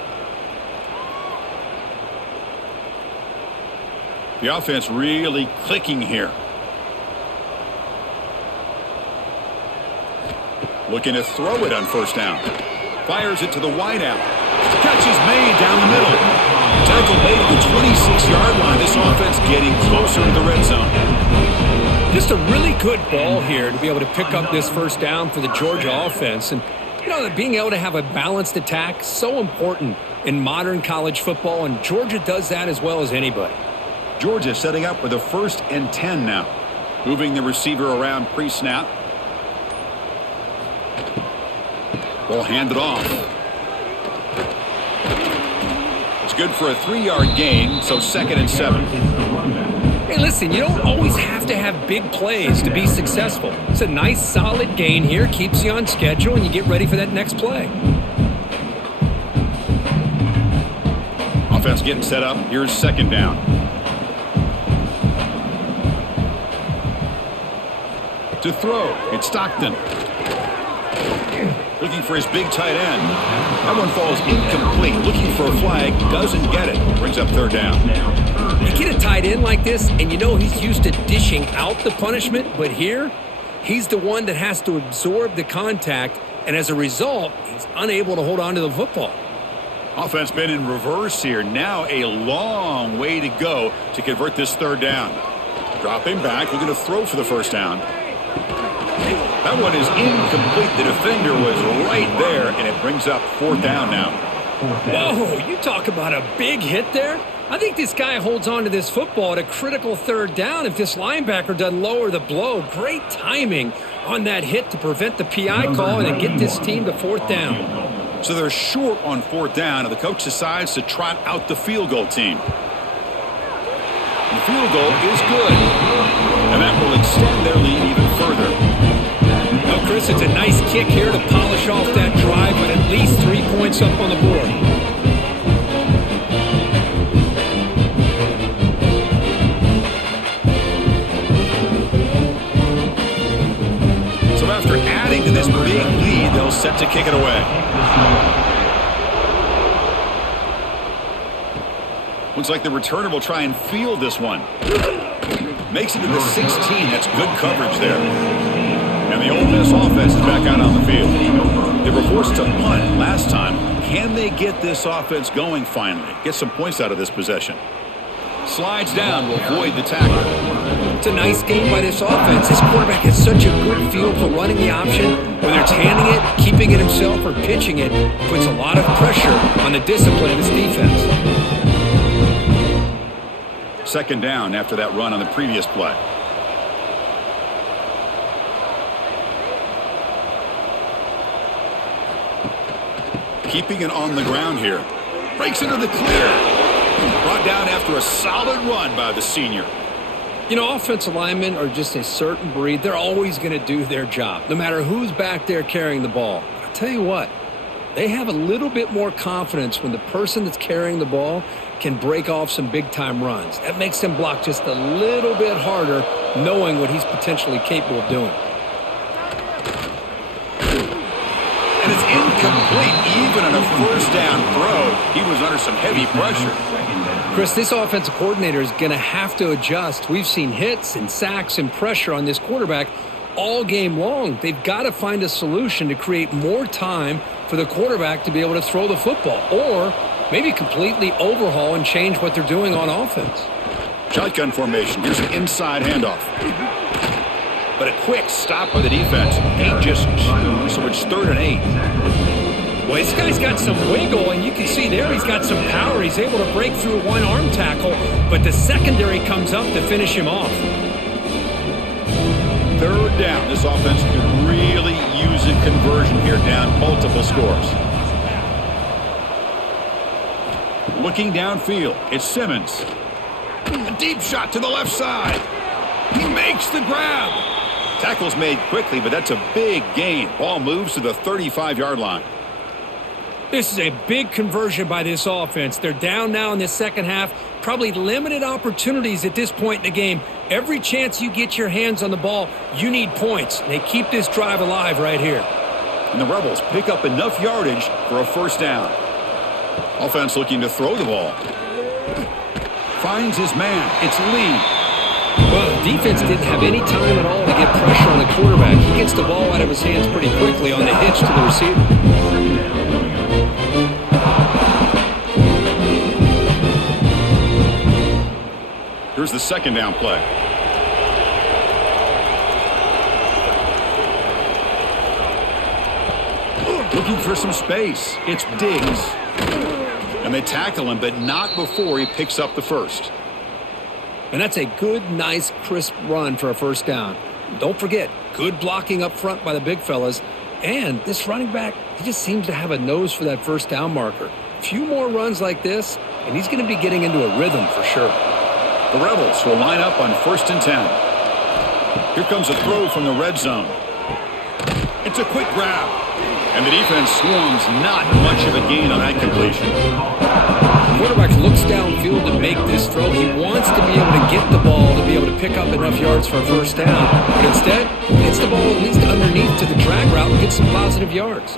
The offense really clicking here. Looking to throw it on 1st down. Fires it to the wideout. Catch is made down the middle. Tackle made at the 26-yard line. This offense getting closer to the red zone. Just a really good ball here to be able to pick up this first down for the Georgia offense. And, you know, being able to have a balanced attack, so important in modern college football, and Georgia does that as well as anybody. Georgia setting up with a 1st and 10 now. Moving the receiver around pre-snap. Ball handed off. It's good for a 3-yard gain, so 2nd and 7. Hey, listen, you don't always have to have big plays to be successful. It's a nice, solid gain here, keeps you on schedule, and you get ready for that next play. Offense getting set up. Here's 2nd down. To throw, it's Stockton. Looking for his big tight end. That one falls incomplete. Looking for a flag. Doesn't get it. Brings up 3rd down. You get a tight end like this, and you know he's used to dishing out the punishment, but here, he's the one that has to absorb the contact, and as a result, he's unable to hold on to the football. Offense been in reverse here. Now a long way to go to convert this 3rd down. Dropping back. Looking to throw for the 1st down. That one is incomplete. The defender was right there, and it brings up 4th down now. Whoa, you talk about a big hit there. I think this guy holds on to this football at a critical 3rd down if this linebacker doesn't lower the blow. Great timing on that hit to prevent the PI call and to get this team to 4th down. So they're short on 4th down, and the coach decides to trot out the field goal team. The field goal is good, and that will extend their lead even further. Well, Chris, it's a nice kick here to polish off that drive with at least 3 points up on the board. So after adding to this big lead, they'll set to kick it away. Looks like the returner will try and field this one. Makes it to the 16. That's good coverage there. And the Ole Miss offense is back out on the field. They were forced to punt last time. Can they get this offense going finally? Get some points out of this possession. Slides down, will avoid the tackle. It's a nice game by this offense. This quarterback has such a good feel for running the option. Whether it's handing it, keeping it himself, or pitching it, puts a lot of pressure on the discipline of this defense. Second down after that run on the previous play. Keeping it on the ground here. Breaks into the clear. Brought down after a solid run by the senior. You know, offensive linemen are just a certain breed. They're always going to do their job, no matter who's back there carrying the ball. I'll tell you what, they have a little bit more confidence when the person that's carrying the ball can break off some big-time runs. That makes them block just a little bit harder, knowing what he's potentially capable of doing. And it's incomplete, even on a first down throw. He was under some heavy pressure. Chris, this offensive coordinator is going to have to adjust. We've seen hits and sacks and pressure on this quarterback all game long. They've got to find a solution to create more time for the quarterback to be able to throw the football, or maybe completely overhaul and change what they're doing on offense. Shotgun formation. Here's an inside handoff. But a quick stop by the defense. 8 just 2, so it's 3rd and 8. Well, this guy's got some wiggle, and you can see there he's got some power. He's able to break through one arm tackle, but the secondary comes up to finish him off. 3rd down. This offense could really use a conversion here, down multiple scores. Looking downfield, it's Simmons. A deep shot to the left side. He makes the grab. Tackle's made quickly, but that's a big gain. Ball moves to the 35-yard line. This is a big conversion by this offense. They're down now in the second half. Probably limited opportunities at this point in the game. Every chance you get your hands on the ball, you need points. They keep this drive alive right here. And the Rebels pick up enough yardage for a first down. Offense looking to throw the ball. Finds his man. It's Lee. Well, the defense didn't have any time at all to get pressure on the quarterback. He gets the ball out of his hands pretty quickly on the hitch to the receiver. Here's the second down play. Looking for some space. It's Diggs. And they tackle him, but not before he picks up the first. And that's a good, nice, crisp run for a first down. Don't forget, good blocking up front by the big fellas. And this running back, he just seems to have a nose for that first down marker. A few more runs like this, and he's going to be getting into a rhythm for sure. The Rebels will line up on 1st and 10. Here comes a throw from the red zone. It's a quick grab. And the defense swarms, not much of a gain on that completion. The quarterback looks downfield to make this throw. He wants to be able to get the ball to be able to pick up enough yards for a first down. But instead, he gets the ball at least underneath to the drag route and gets some positive yards.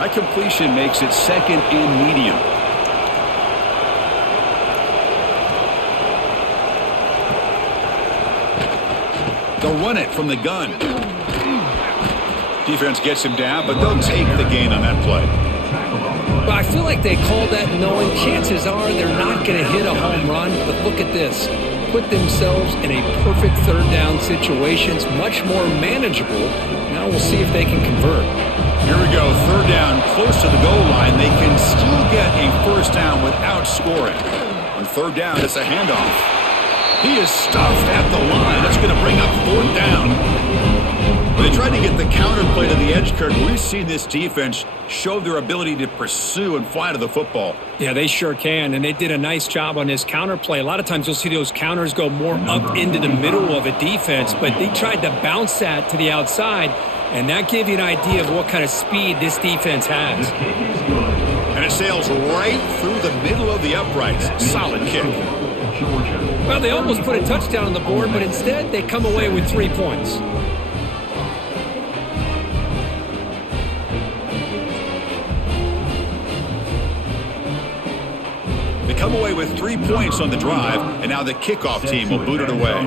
That completion makes it 2nd and medium. They'll run it from the gun. Defense gets him down, but they'll take the gain on that play. But I feel like they called that knowing chances are they're not going to hit a home run. But look at this. Put themselves in a perfect 3rd down situation. It's much more manageable. Now we'll see if they can convert. Here we go. 3rd down, close to the goal line. They can still get a first down without scoring. On 3rd down, it's a handoff. He is stuffed at the line. That's going to bring up 4th down. When they tried to get the counter play to the edge, Kirk, we've seen this defense show their ability to pursue and fly to the football. Yeah, they sure can, and they did a nice job on this counter play. A lot of times you'll see those counters go more up into the middle of a defense, but they tried to bounce that to the outside, and that gave you an idea of what kind of speed this defense has. And it sails right through the middle of the uprights. Solid kick. Well, they almost put a touchdown on the board, but instead they come away with 3 points. come away with 3 points on the drive, and now the kickoff team will boot it away.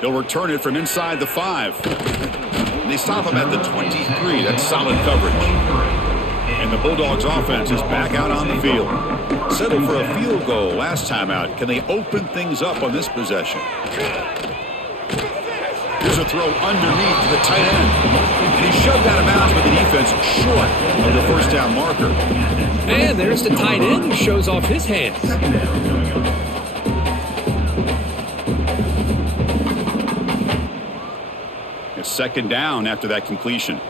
He'll return it from inside the 5. They stop him at the 23. That's solid coverage. And the Bulldogs offense is back out on the field. Settled for a field goal last time out. Can they open things up on this possession? Here's a throw underneath to the tight end. And he's shoved out of bounds with the defense short of the first down marker. And there's the tight end who shows off his hands. It's second down after that completion.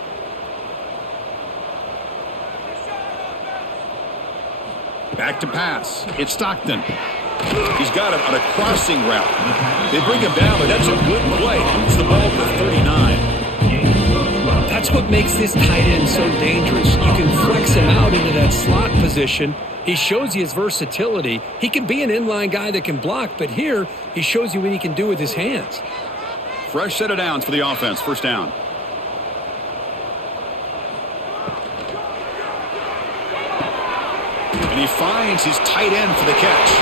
Back to pass. It's Stockton. He's got him on a crossing route. They bring him down, but that's a good play. Moves the ball to 39. That's what makes this tight end so dangerous. You can flex him out into that slot position. He shows you his versatility. He can be an inline guy that can block, but here he shows you what he can do with his hands. Fresh set of downs for the offense. First down. And he finds his tight end for the catch.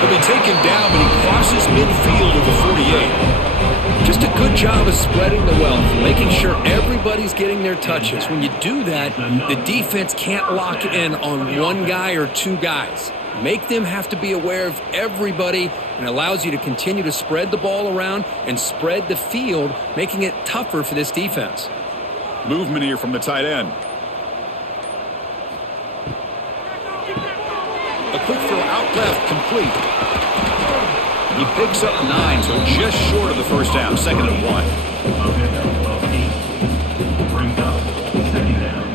He'll be taken down, but he crosses midfield at the 48. Just a good job of spreading the wealth, making sure everybody's getting their touches. When you do that, the defense can't lock in on one guy or two guys. Make them have to be aware of everybody, and allows you to continue to spread the ball around and spread the field, making it tougher for this defense. Movement here from the tight end. A quick throw out left, complete. He picks up 9, so just short of the first down. Second and 1. Brings up second down.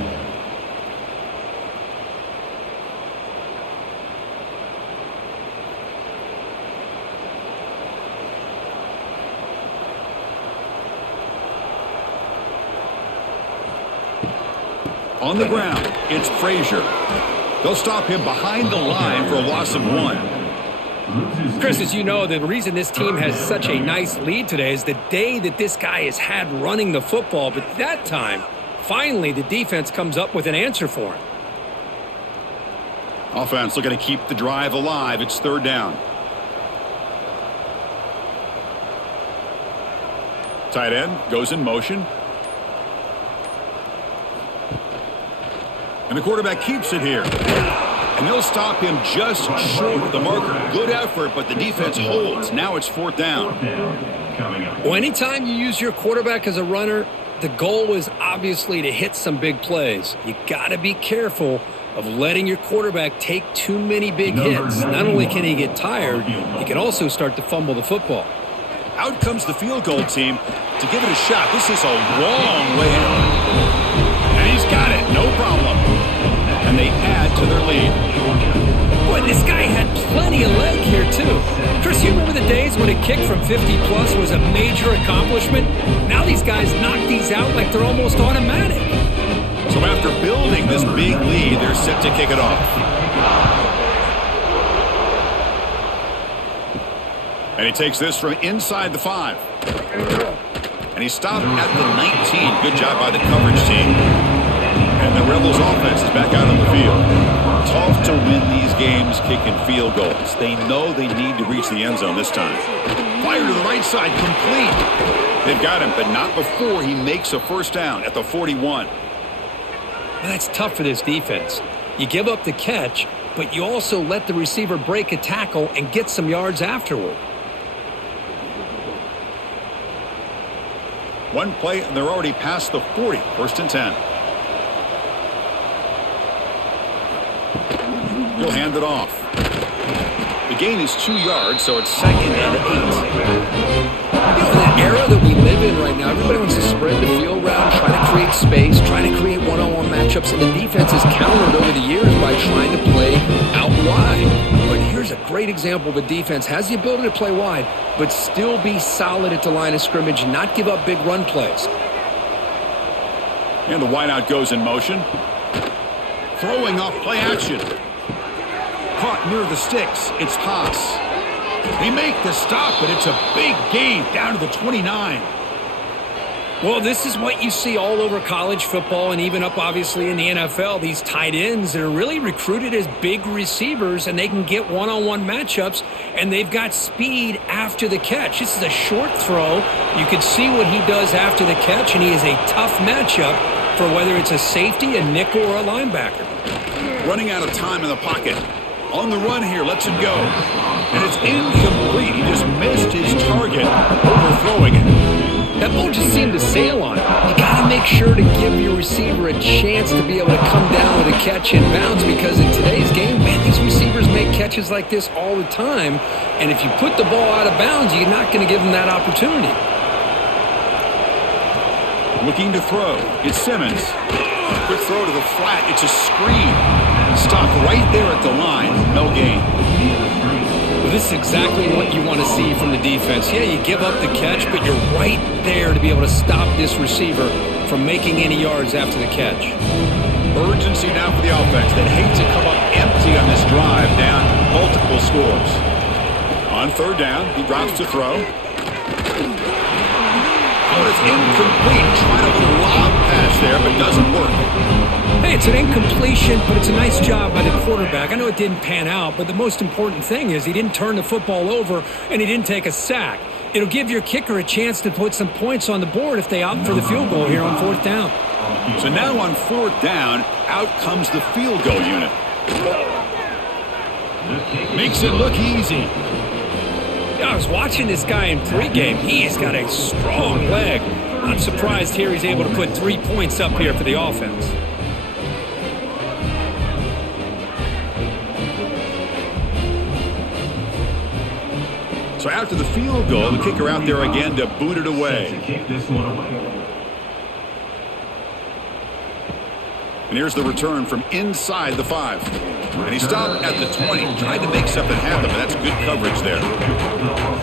On the ground, it's Frazier. They'll stop him behind the line for a loss of 1. Chris, as you know, the reason this team has such a nice lead today is the day that this guy has had running the football. But that time, finally, the defense comes up with an answer for him. Offense looking to keep the drive alive. It's third down. Tight end goes in motion. And the quarterback keeps it here. And they'll stop him just short of the marker. Good effort, but the defense holds. Now it's fourth down. Well, anytime you use your quarterback as a runner, the goal is obviously to hit some big plays. You got to be careful of letting your quarterback take too many big hits. Not only can he get tired, he can also start to fumble the football. Out comes the field goal team to give it a shot. This is a long way out. And he's got it, no problem. And they add to their lead. Boy, this guy had plenty of leg here, too. Chris, you remember the days when a kick from 50-plus was a major accomplishment? Now these guys knock these out like they're almost automatic. So after building this big lead, they're set to kick it off. And he takes this from inside the 5. And he stopped at the 19. Good job by the coverage team. And the Rebels offense is back out on the field. Tough to win these games kicking field goals. They know they need to reach the end zone this time. Fire to the right side, complete. They've got him, but not before he makes a first down at the 41. That's tough for this defense. You give up the catch, but you also let the receiver break a tackle and get some yards afterward. One play, and they're already past the 40. First and 10. He'll hand it off. The gain is 2 yards, so it's second and 8. You know, in the era that we live in right now, everybody wants to spread the field around, try to create space, try to create one-on-one matchups, and the defense has countered over the years by trying to play out wide. But here's a great example of a defense has the ability to play wide, but still be solid at the line of scrimmage and not give up big run plays. And the wideout goes in motion. Throwing off play action. Caught near the sticks. It's Haas. They make the stop, but it's a big gain down to the 29. Well, this is what you see all over college football and even up, obviously, in the NFL. These tight ends that are really recruited as big receivers, and they can get one-on-one matchups, and they've got speed after the catch. This is a short throw. You can see what he does after the catch, and he is a tough matchup for whether it's a safety, a nickel, or a linebacker. Running out of time in the pocket. On the run here, lets it go. And it's incomplete. He just missed his target, overthrowing it. That ball just seemed to sail on it. You got to make sure to give your receiver a chance to be able to come down with a catch in bounds, because in today's game, man, these receivers make catches like this all the time. And if you put the ball out of bounds, you're not going to give them that opportunity. Looking to throw. It's Simmons. Quick throw to the flat. It's a screen. Stopped right there at the line. No gain. Well, this is exactly what you want to see from the defense. Yeah, you give up the catch, but you're right there to be able to stop this receiver from making any yards after the catch. Urgency now for the offense that hates to come up empty on this drive, down multiple scores. On third down, he drops to throw. Oh, it's incomplete. Trying a little lob pass there, but doesn't work. Hey, it's an incompletion, but it's a nice job by the quarterback. I know it didn't pan out, but the most important thing is he didn't turn the football over and he didn't take a sack. It'll give your kicker a chance to put some points on the board if they opt for the field goal here on fourth down. So now on fourth down, out comes the field goal unit. Makes it look easy. Yeah, I was watching this guy in pregame. He's got a strong leg. I'm surprised here he's able to put 3 points up here for the offense. So after the field goal, the kicker out there again to boot it away. And here's the return from inside the 5. And he stopped at the 20. Tried to make something happen, but that's good coverage there.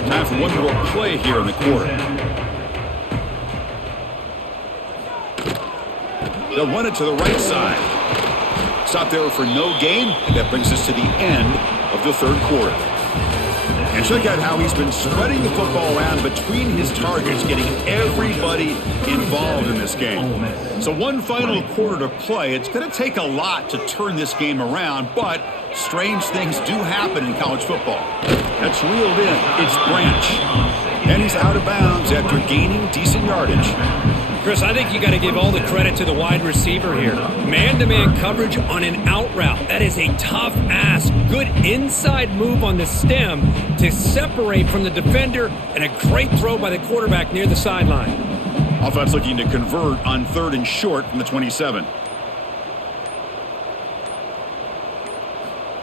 Time for one more play here in the quarter. They'll run it to the right side. Stop there for no gain, and that brings us to the end of the third quarter. And check out how he's been spreading the football around between his targets, getting everybody involved in this game. So one final quarter to play. It's going to take a lot to turn this game around, but strange things do happen in college football. That's reeled in. It's Branch. And he's out of bounds after gaining decent yardage. Chris, I think you got to give all the credit to the wide receiver here. Man-to-man coverage on an out route. That is a tough ask. Good inside move on the stem to separate from the defender, and a great throw by the quarterback near the sideline. Offense looking to convert on third and short from the 27.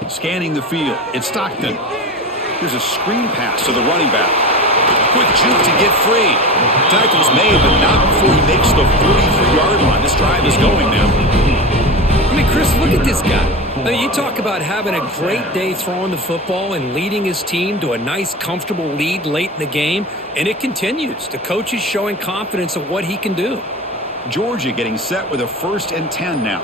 Scanning the field. It's Stockton. Here's a screen pass to the running back. Quick juke to get free. Tackle's made, but not before he makes the 43-yard line. This drive is going now. I mean, Chris, look at this guy. I mean, you talk about having a great day throwing the football and leading his team to a nice, comfortable lead late in the game, and it continues. The coach is showing confidence of what he can do. Georgia getting set with a 1st and 10 now.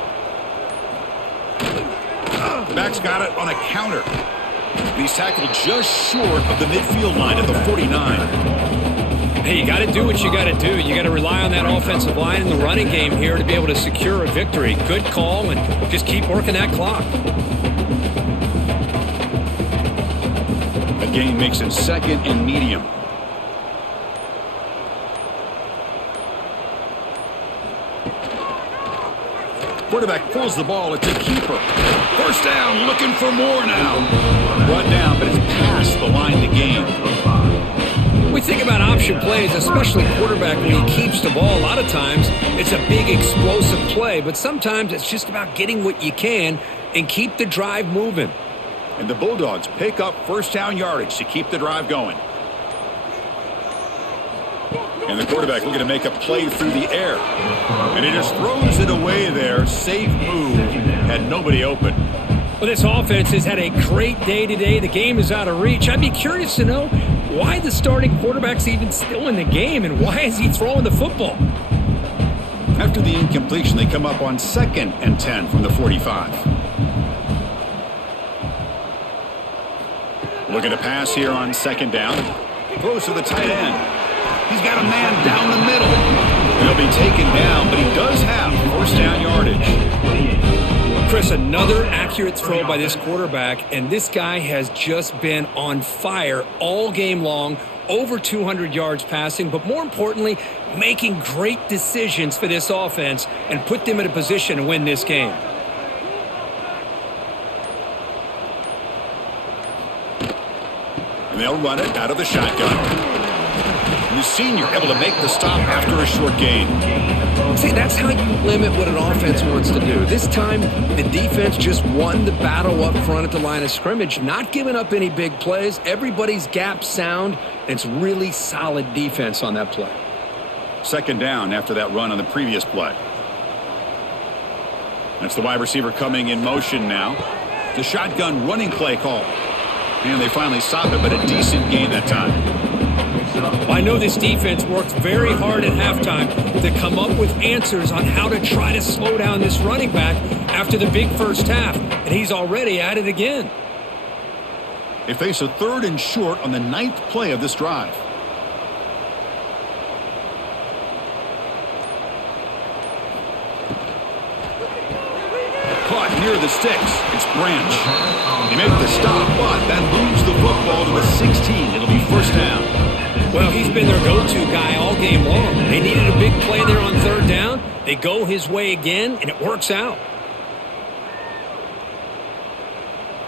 The back's got it on a counter. And he's tackled just short of the midfield line at the 49. Hey, you got to do what you got to do. You got to rely on that offensive line in the running game here to be able to secure a victory. Good call, and just keep working that clock. The game makes it 2nd and medium. Quarterback pulls the ball. It's a keeper. First down, looking for more now. Brought down, but it's past the line to gain. We think about option plays, especially quarterback when he keeps the ball. A lot of times, it's a big explosive play, but sometimes it's just about getting what you can and keep the drive moving. And the Bulldogs pick up first down yardage to keep the drive going. And the quarterback looking to make a play through the air. And he just throws it away there. Safe move. Had nobody open. Well, this offense has had a great day today. The game is out of reach. I'd be curious to know why the starting quarterback's even still in the game, and why is he throwing the football? After the incompletion, they come up on 2nd and 10 from the 45. Looking to pass here on 2nd down. Throws to the tight end. He's got a man down the middle. He'll be taken down, but he does have first down yardage. Chris, another accurate throw by this quarterback, and this guy has just been on fire all game long, over 200 yards passing, but more importantly, making great decisions for this offense and put them in a position to win this game. And they'll run it out of the shotgun. And the senior able to make the stop after a short gain. See, that's how you limit what an offense wants to do. This time, the defense just won the battle up front at the line of scrimmage, not giving up any big plays. Everybody's gap sound, and it's really solid defense on that play. Second down after that run on the previous play. That's the wide receiver coming in motion now. The shotgun running play call. And they finally stop it, but a decent gain that time. I know this defense worked very hard at halftime to come up with answers on how to try to slow down this running back after the big first half, and he's already at it again. They face a 3rd and short on the 9th play of this drive. Caught near the sticks. It's Branch. They make the stop, but that moves the football to the 16. It'll be first down. Well, he's been their go-to guy all game long. They needed a big play there on 3rd down. They go his way again, and it works out.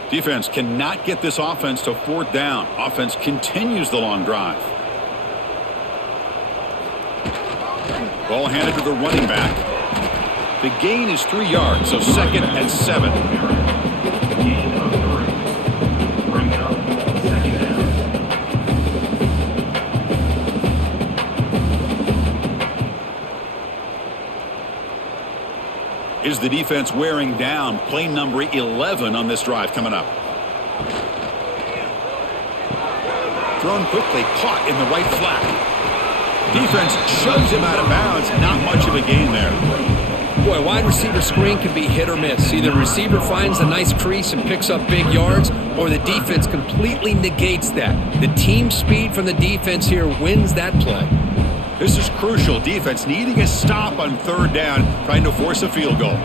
Defense cannot get this offense to 4th down. Offense continues the long drive. Ball handed to the running back. The gain is 3 yards, so 2nd and 7. Is the defense wearing down? Play number 11 on this drive coming up. Thrown quickly, caught in the right flat. Defense shoves him out of bounds. Not much of a gain there. Boy, wide receiver screen can be hit or miss. Either the receiver finds a nice crease and picks up big yards, or the defense completely negates that. The team speed from the defense here wins that play. This is crucial. Defense needing a stop on 3rd down, trying to force a field goal.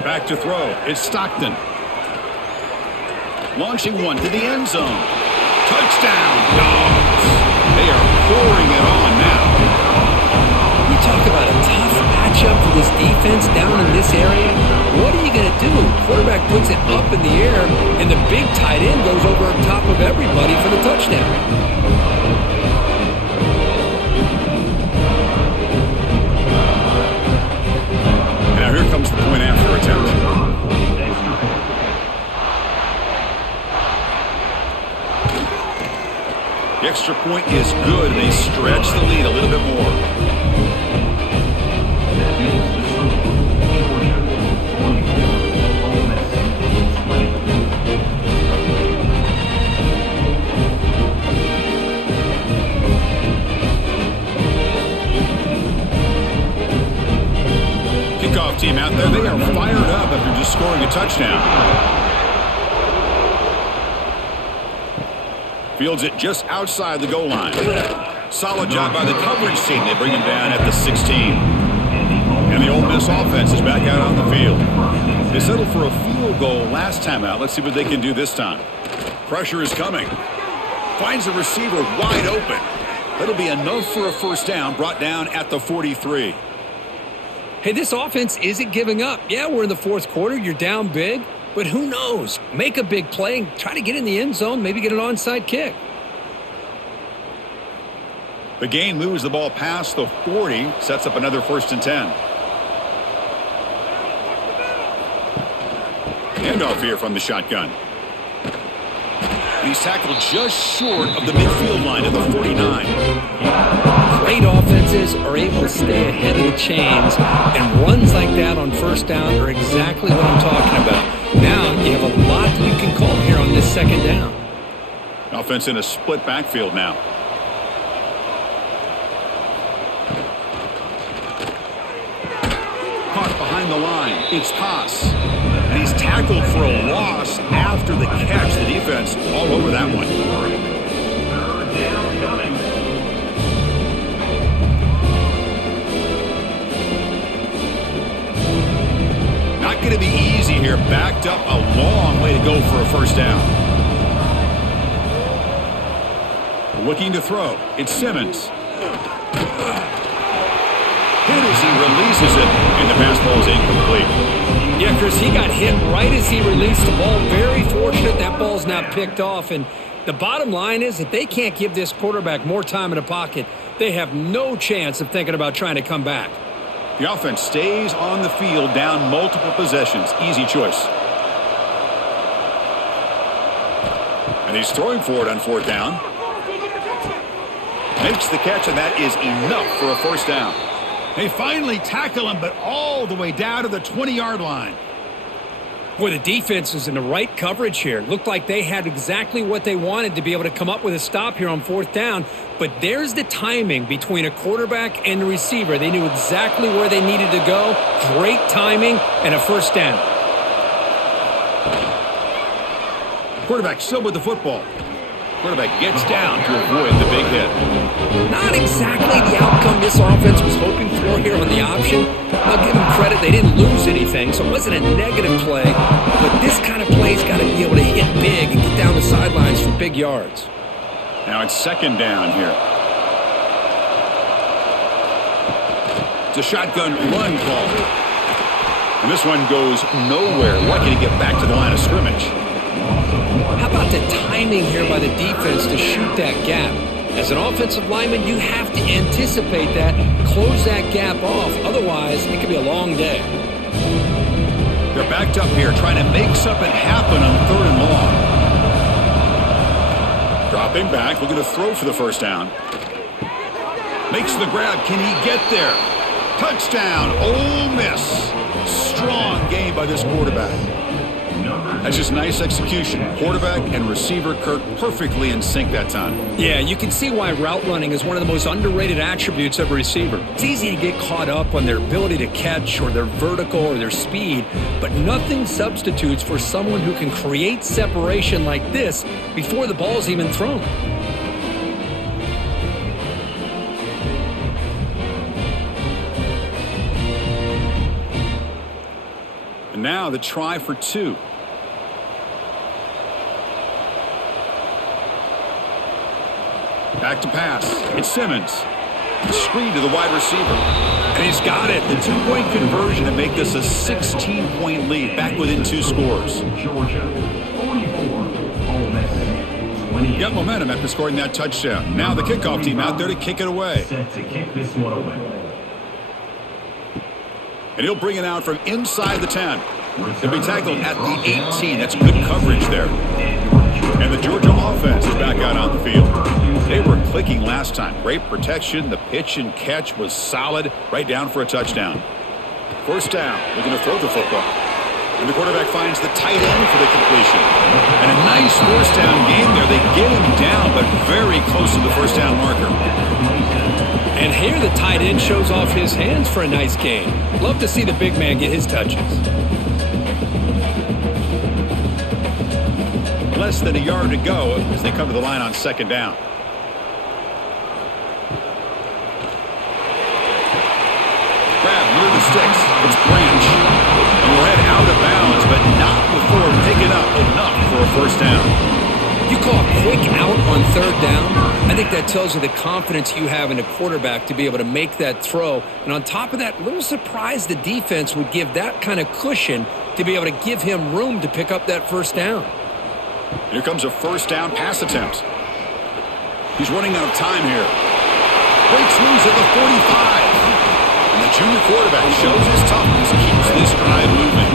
Back to throw. It's Stockton. Launching one to the end zone. Touchdown, Dogs. They are pouring it on now. You talk about a tough matchup for this defense down in this area. What are you going to do? Quarterback puts it up in the air, and the big tight end goes over on top of everybody for the touchdown. Now here comes the point after attempt. The extra point is good, and they stretch the lead a little bit more. Kickoff team out there, they are fired up after just scoring a touchdown. Fields it just outside the goal line. Solid job by the coverage team. They bring him down at the 16. And the Ole Miss offense is back out on the field. They settled for a field goal last time out. Let's see what they can do this time. Pressure is coming. Finds the receiver wide open. That'll be enough for a first down, brought down at the 43. Hey, this offense isn't giving up. Yeah, we're in the 4th quarter. You're down big. But who knows? Make a big play and try to get in the end zone, maybe get an onside kick. The gain moves the ball past the 40, sets up another 1st and 10. Handoff here from the shotgun. And he's tackled just short of the midfield line at the 49. Great offenses are able to stay ahead of the chains, and runs like that on 1st down are exactly what I'm talking about. Now you have a lot you can call here on this 2nd down. Offense in a split backfield now. Caught behind the line. It's Haas. And he's tackled for a loss after the catch. The defense all over that one. not going to be easy here. Backed up a long way to go for a first down. Looking to throw. It's Simmons. Hit as he releases it, and the pass ball is incomplete. Yeah, Chris, he got hit right as he released the ball. Very fortunate that ball's not picked off. And the bottom line is that they can't give this quarterback more time in the pocket. They have no chance of thinking about trying to come back. The offense stays on the field, down multiple possessions. Easy choice. And he's throwing for it on fourth down. Makes the catch, and that is enough for a first down. They finally tackle him, but all the way down to the 20-yard line. Boy, the defense is in the right coverage here. Looked like they had exactly what they wanted to be able to come up with a stop here on fourth down. But there's the timing between a quarterback and the receiver. They knew exactly where they needed to go. Great timing and a first down. Quarterback still with the football. Quarterback gets down to avoid the big hit. Not exactly the outcome this offense was hoping for here on the option. I'll give them credit. They didn't lose anything, so it wasn't a negative play. But this kind of play's got to be able to hit big and get down the sidelines for big yards. Now it's second down here. It's a shotgun run call. And this one goes nowhere. Lucky to get back to the line of scrimmage. How about the timing here by the defense to shoot that gap? As an offensive lineman, you have to anticipate that, close that gap off. Otherwise, it could be a long day. They're backed up here, trying to make something happen on third and long. Dropping back, looking to throw for the first down. Makes the grab. Can he get there? Touchdown, Ole Miss. Strong game by this quarterback. That's just nice execution. Quarterback and receiver Kirk perfectly in sync that time. Yeah, you can see why route running is one of the most underrated attributes of a receiver. It's easy to get caught up on their ability to catch or their vertical or their speed, but nothing substitutes for someone who can create separation like this before the ball's even thrown. And now the try for two. Back to pass. It's Simmons. Screen to the wide receiver. And he's got it. The two-point conversion to make this a 16-point lead. Back within two scores. Georgia, 44, Ole Miss, 28. Got momentum after scoring that touchdown. Now the kickoff team out there to kick it away. Set to kick this one away. And he'll bring it out from inside the 10. He'll be tackled at the 18. That's good coverage there. And the Georgia offense is back out on the field. They were clicking last time. Great protection. The pitch and catch was solid. Right down for a touchdown. First down. Looking to throw the football. And the quarterback finds the tight end for the completion. And a nice first down game there. They get him down, but very close to the first down marker. And here the tight end shows off his hands for a nice gain. Love to see the big man get his touches. Less than a yard to go as they come to the line on second down. Grab near the sticks. It's Branch. And we'll head out of bounds, but not before picking up enough for a first down. You call a quick out on third down, I think that tells you the confidence you have in a quarterback to be able to make that throw. And on top of that, a little surprised the defense would give that kind of cushion to be able to give him room to pick up that first down. Here comes a first down pass attempt. He's running out of time here. Breaks loose at the 45. And the junior quarterback shows his toughness, keeps this drive moving.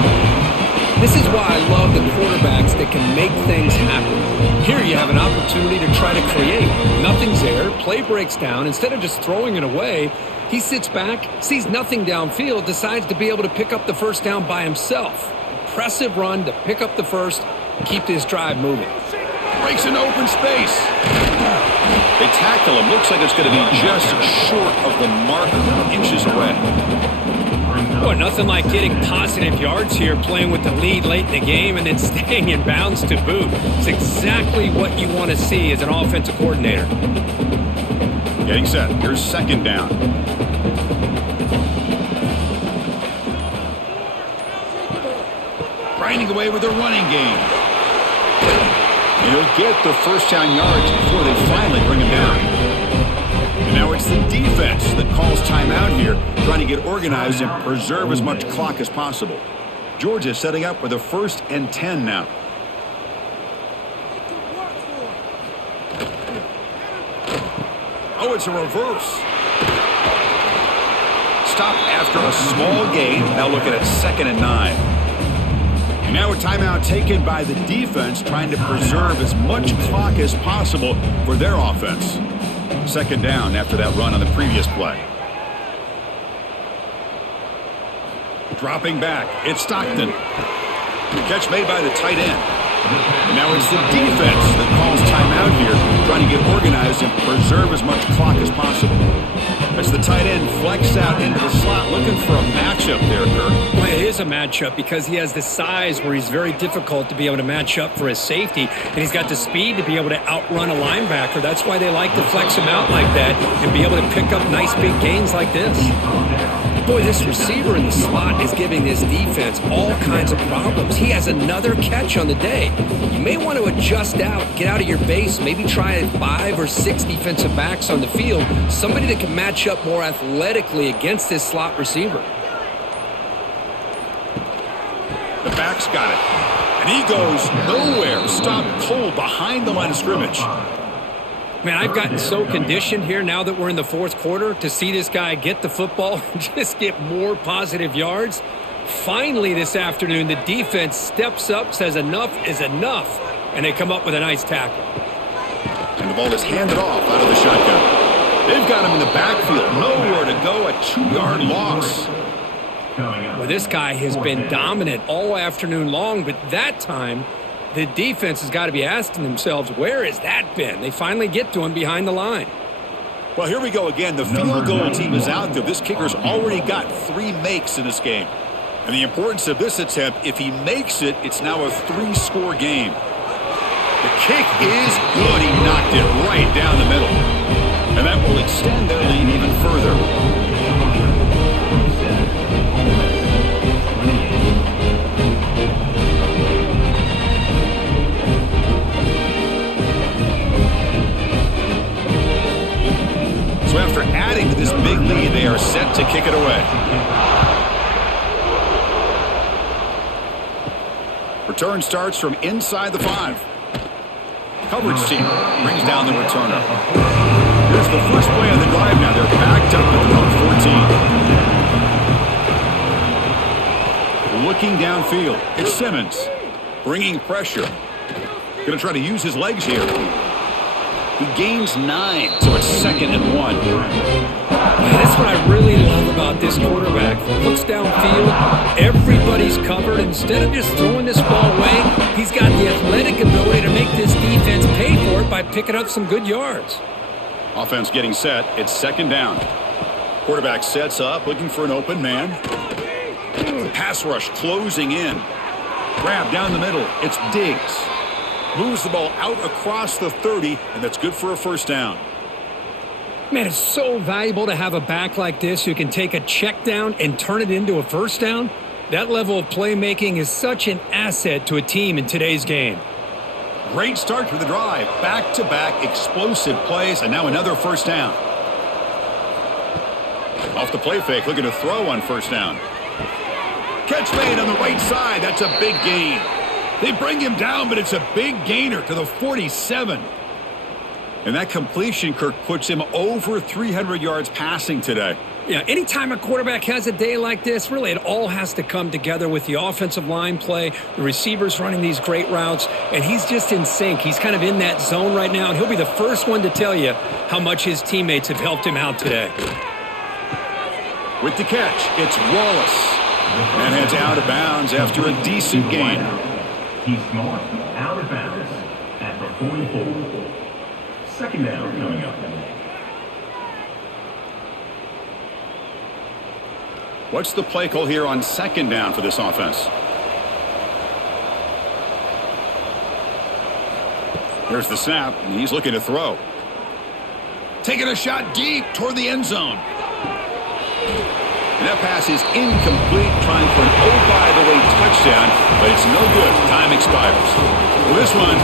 This is why I love the quarterbacks that can make things happen. Here you have an opportunity to try to create. Nothing's there. Play breaks down. Instead of just throwing it away, he sits back, sees nothing downfield, decides to be able to pick up the first down by himself. Impressive run to pick up the first, keep this drive moving. Breaks into open space. They tackle him. Looks like it's going to be just short of the marker, inches away. Boy, nothing like getting positive yards here, playing with the lead late in the game and then staying in bounds to boot. It's exactly what you want to see as an offensive coordinator. Getting set. Here's second down. grinding away with their running game. And he'll get the first down yards before they finally bring him down. And now it's the defense that calls timeout here, trying to get organized and preserve as much clock as possible. Georgia setting up with a 1st and 10 now. Oh, it's a reverse. Stop after a small gain. Now looking at 2nd and 9. And now a timeout taken by the defense, trying to preserve as much clock as possible for their offense. 2nd down after that run on the previous play. Dropping back, it's Stockton. Catch made by the tight end. And now it's the defense that calls timeout here, trying to get organized and preserve as much clock as possible. As the tight end flexed out into the slot, looking for a matchup there, Kirk. Well, it is a matchup because he has the size where he's very difficult to be able to match up for his safety, and he's got the speed to be able to outrun a linebacker. That's why they like to flex him out like that and be able to pick up nice big gains like this. Boy, this receiver in the slot is giving this defense all kinds of problems. He has another catch on the day. You may want to adjust out, get out of your base, maybe try 5 or 6 defensive backs on the field, somebody that can match up more athletically against this slot receiver. The back's got it. And he goes nowhere. Stopped cold behind the line of scrimmage. Man, I've gotten so conditioned here now that we're in the 4th quarter to see this guy get the football and just get more positive yards. Finally this afternoon, the defense steps up, says enough is enough, and they come up with a nice tackle. And the ball is handed off out of the shotgun. They've got him in the backfield. Nowhere to go, a 2-yard loss. Well, this guy has been dominant all afternoon long, but that time the defense has got to be asking themselves, where has that been? They finally get to him behind the line. Well, here we go again. The field goal team is out there. This kicker's already got 3 makes in this game. And the importance of this attempt, if he makes it, it's now a 3-score game. The kick is good. He knocked it right down the middle. And that will extend their lead even further. So after adding to this big lead, they are set to kick it away. Return starts from inside the 5. Coverage team brings down the returner. Here's the first play of the drive now. They're backed up at their own 14. Looking downfield, it's Simmons. Bringing pressure. Going to try to use his legs here. He gains 9, so it's 2nd and 1. That's what I really love about this quarterback. Looks downfield, everybody's covered. Instead of just throwing this ball away, he's got the athletic ability to make this defense pay for it by picking up some good yards. Offense getting set. It's 2nd down. Quarterback sets up, looking for an open man. Pass rush closing in. Grab down the middle. It's Diggs. Moves the ball out across the 30, and that's good for a 1st down. Man, it's so valuable to have a back like this who can take a check down and turn it into a 1st down. That level of playmaking is such an asset to a team in today's game. Great start to the drive. Back-to-back explosive plays, and now another 1st down. Off the play fake, looking to throw on 1st down. Catch made on the right side. That's a big gain. They bring him down, but it's a big gainer to the 47. And that completion, Kirk, puts him over 300 yards passing today. Yeah, anytime a quarterback has a day like this, really it all has to come together with the offensive line play, the receivers running these great routes, and he's just in sync. He's kind of in that zone right now, and he'll be the first one to tell you how much his teammates have helped him out today. With the catch, it's Wallace. And heads out of bounds after a decent gain. He's smart, out of bounds at the 44. 2nd down coming up. What's the play call here on 2nd down for this offense? Here's the snap, and he's looking to throw. Taking a shot deep toward the end zone. And that pass is incomplete, trying for an oh-by-the-way touchdown, but it's no good. Time expires. Well, this one,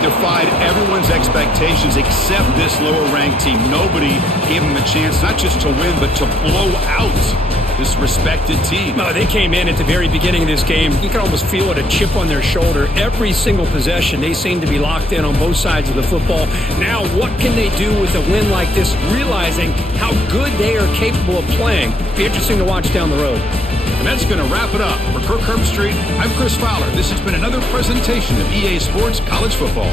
defied everyone's expectations except this lower-ranked team. Nobody gave them a chance not just to win, but to blow out this respected team. No, they came in at the very beginning of this game. You can almost feel it, a chip on their shoulder. Every single possession, they seem to be locked in on both sides of the football. Now, what can they do with a win like this, realizing how good they are capable of playing? Be interesting to watch down the road. And that's going to wrap it up. For Kirk Herbstreit, I'm Chris Fowler. This has been another presentation of EA Sports College Football.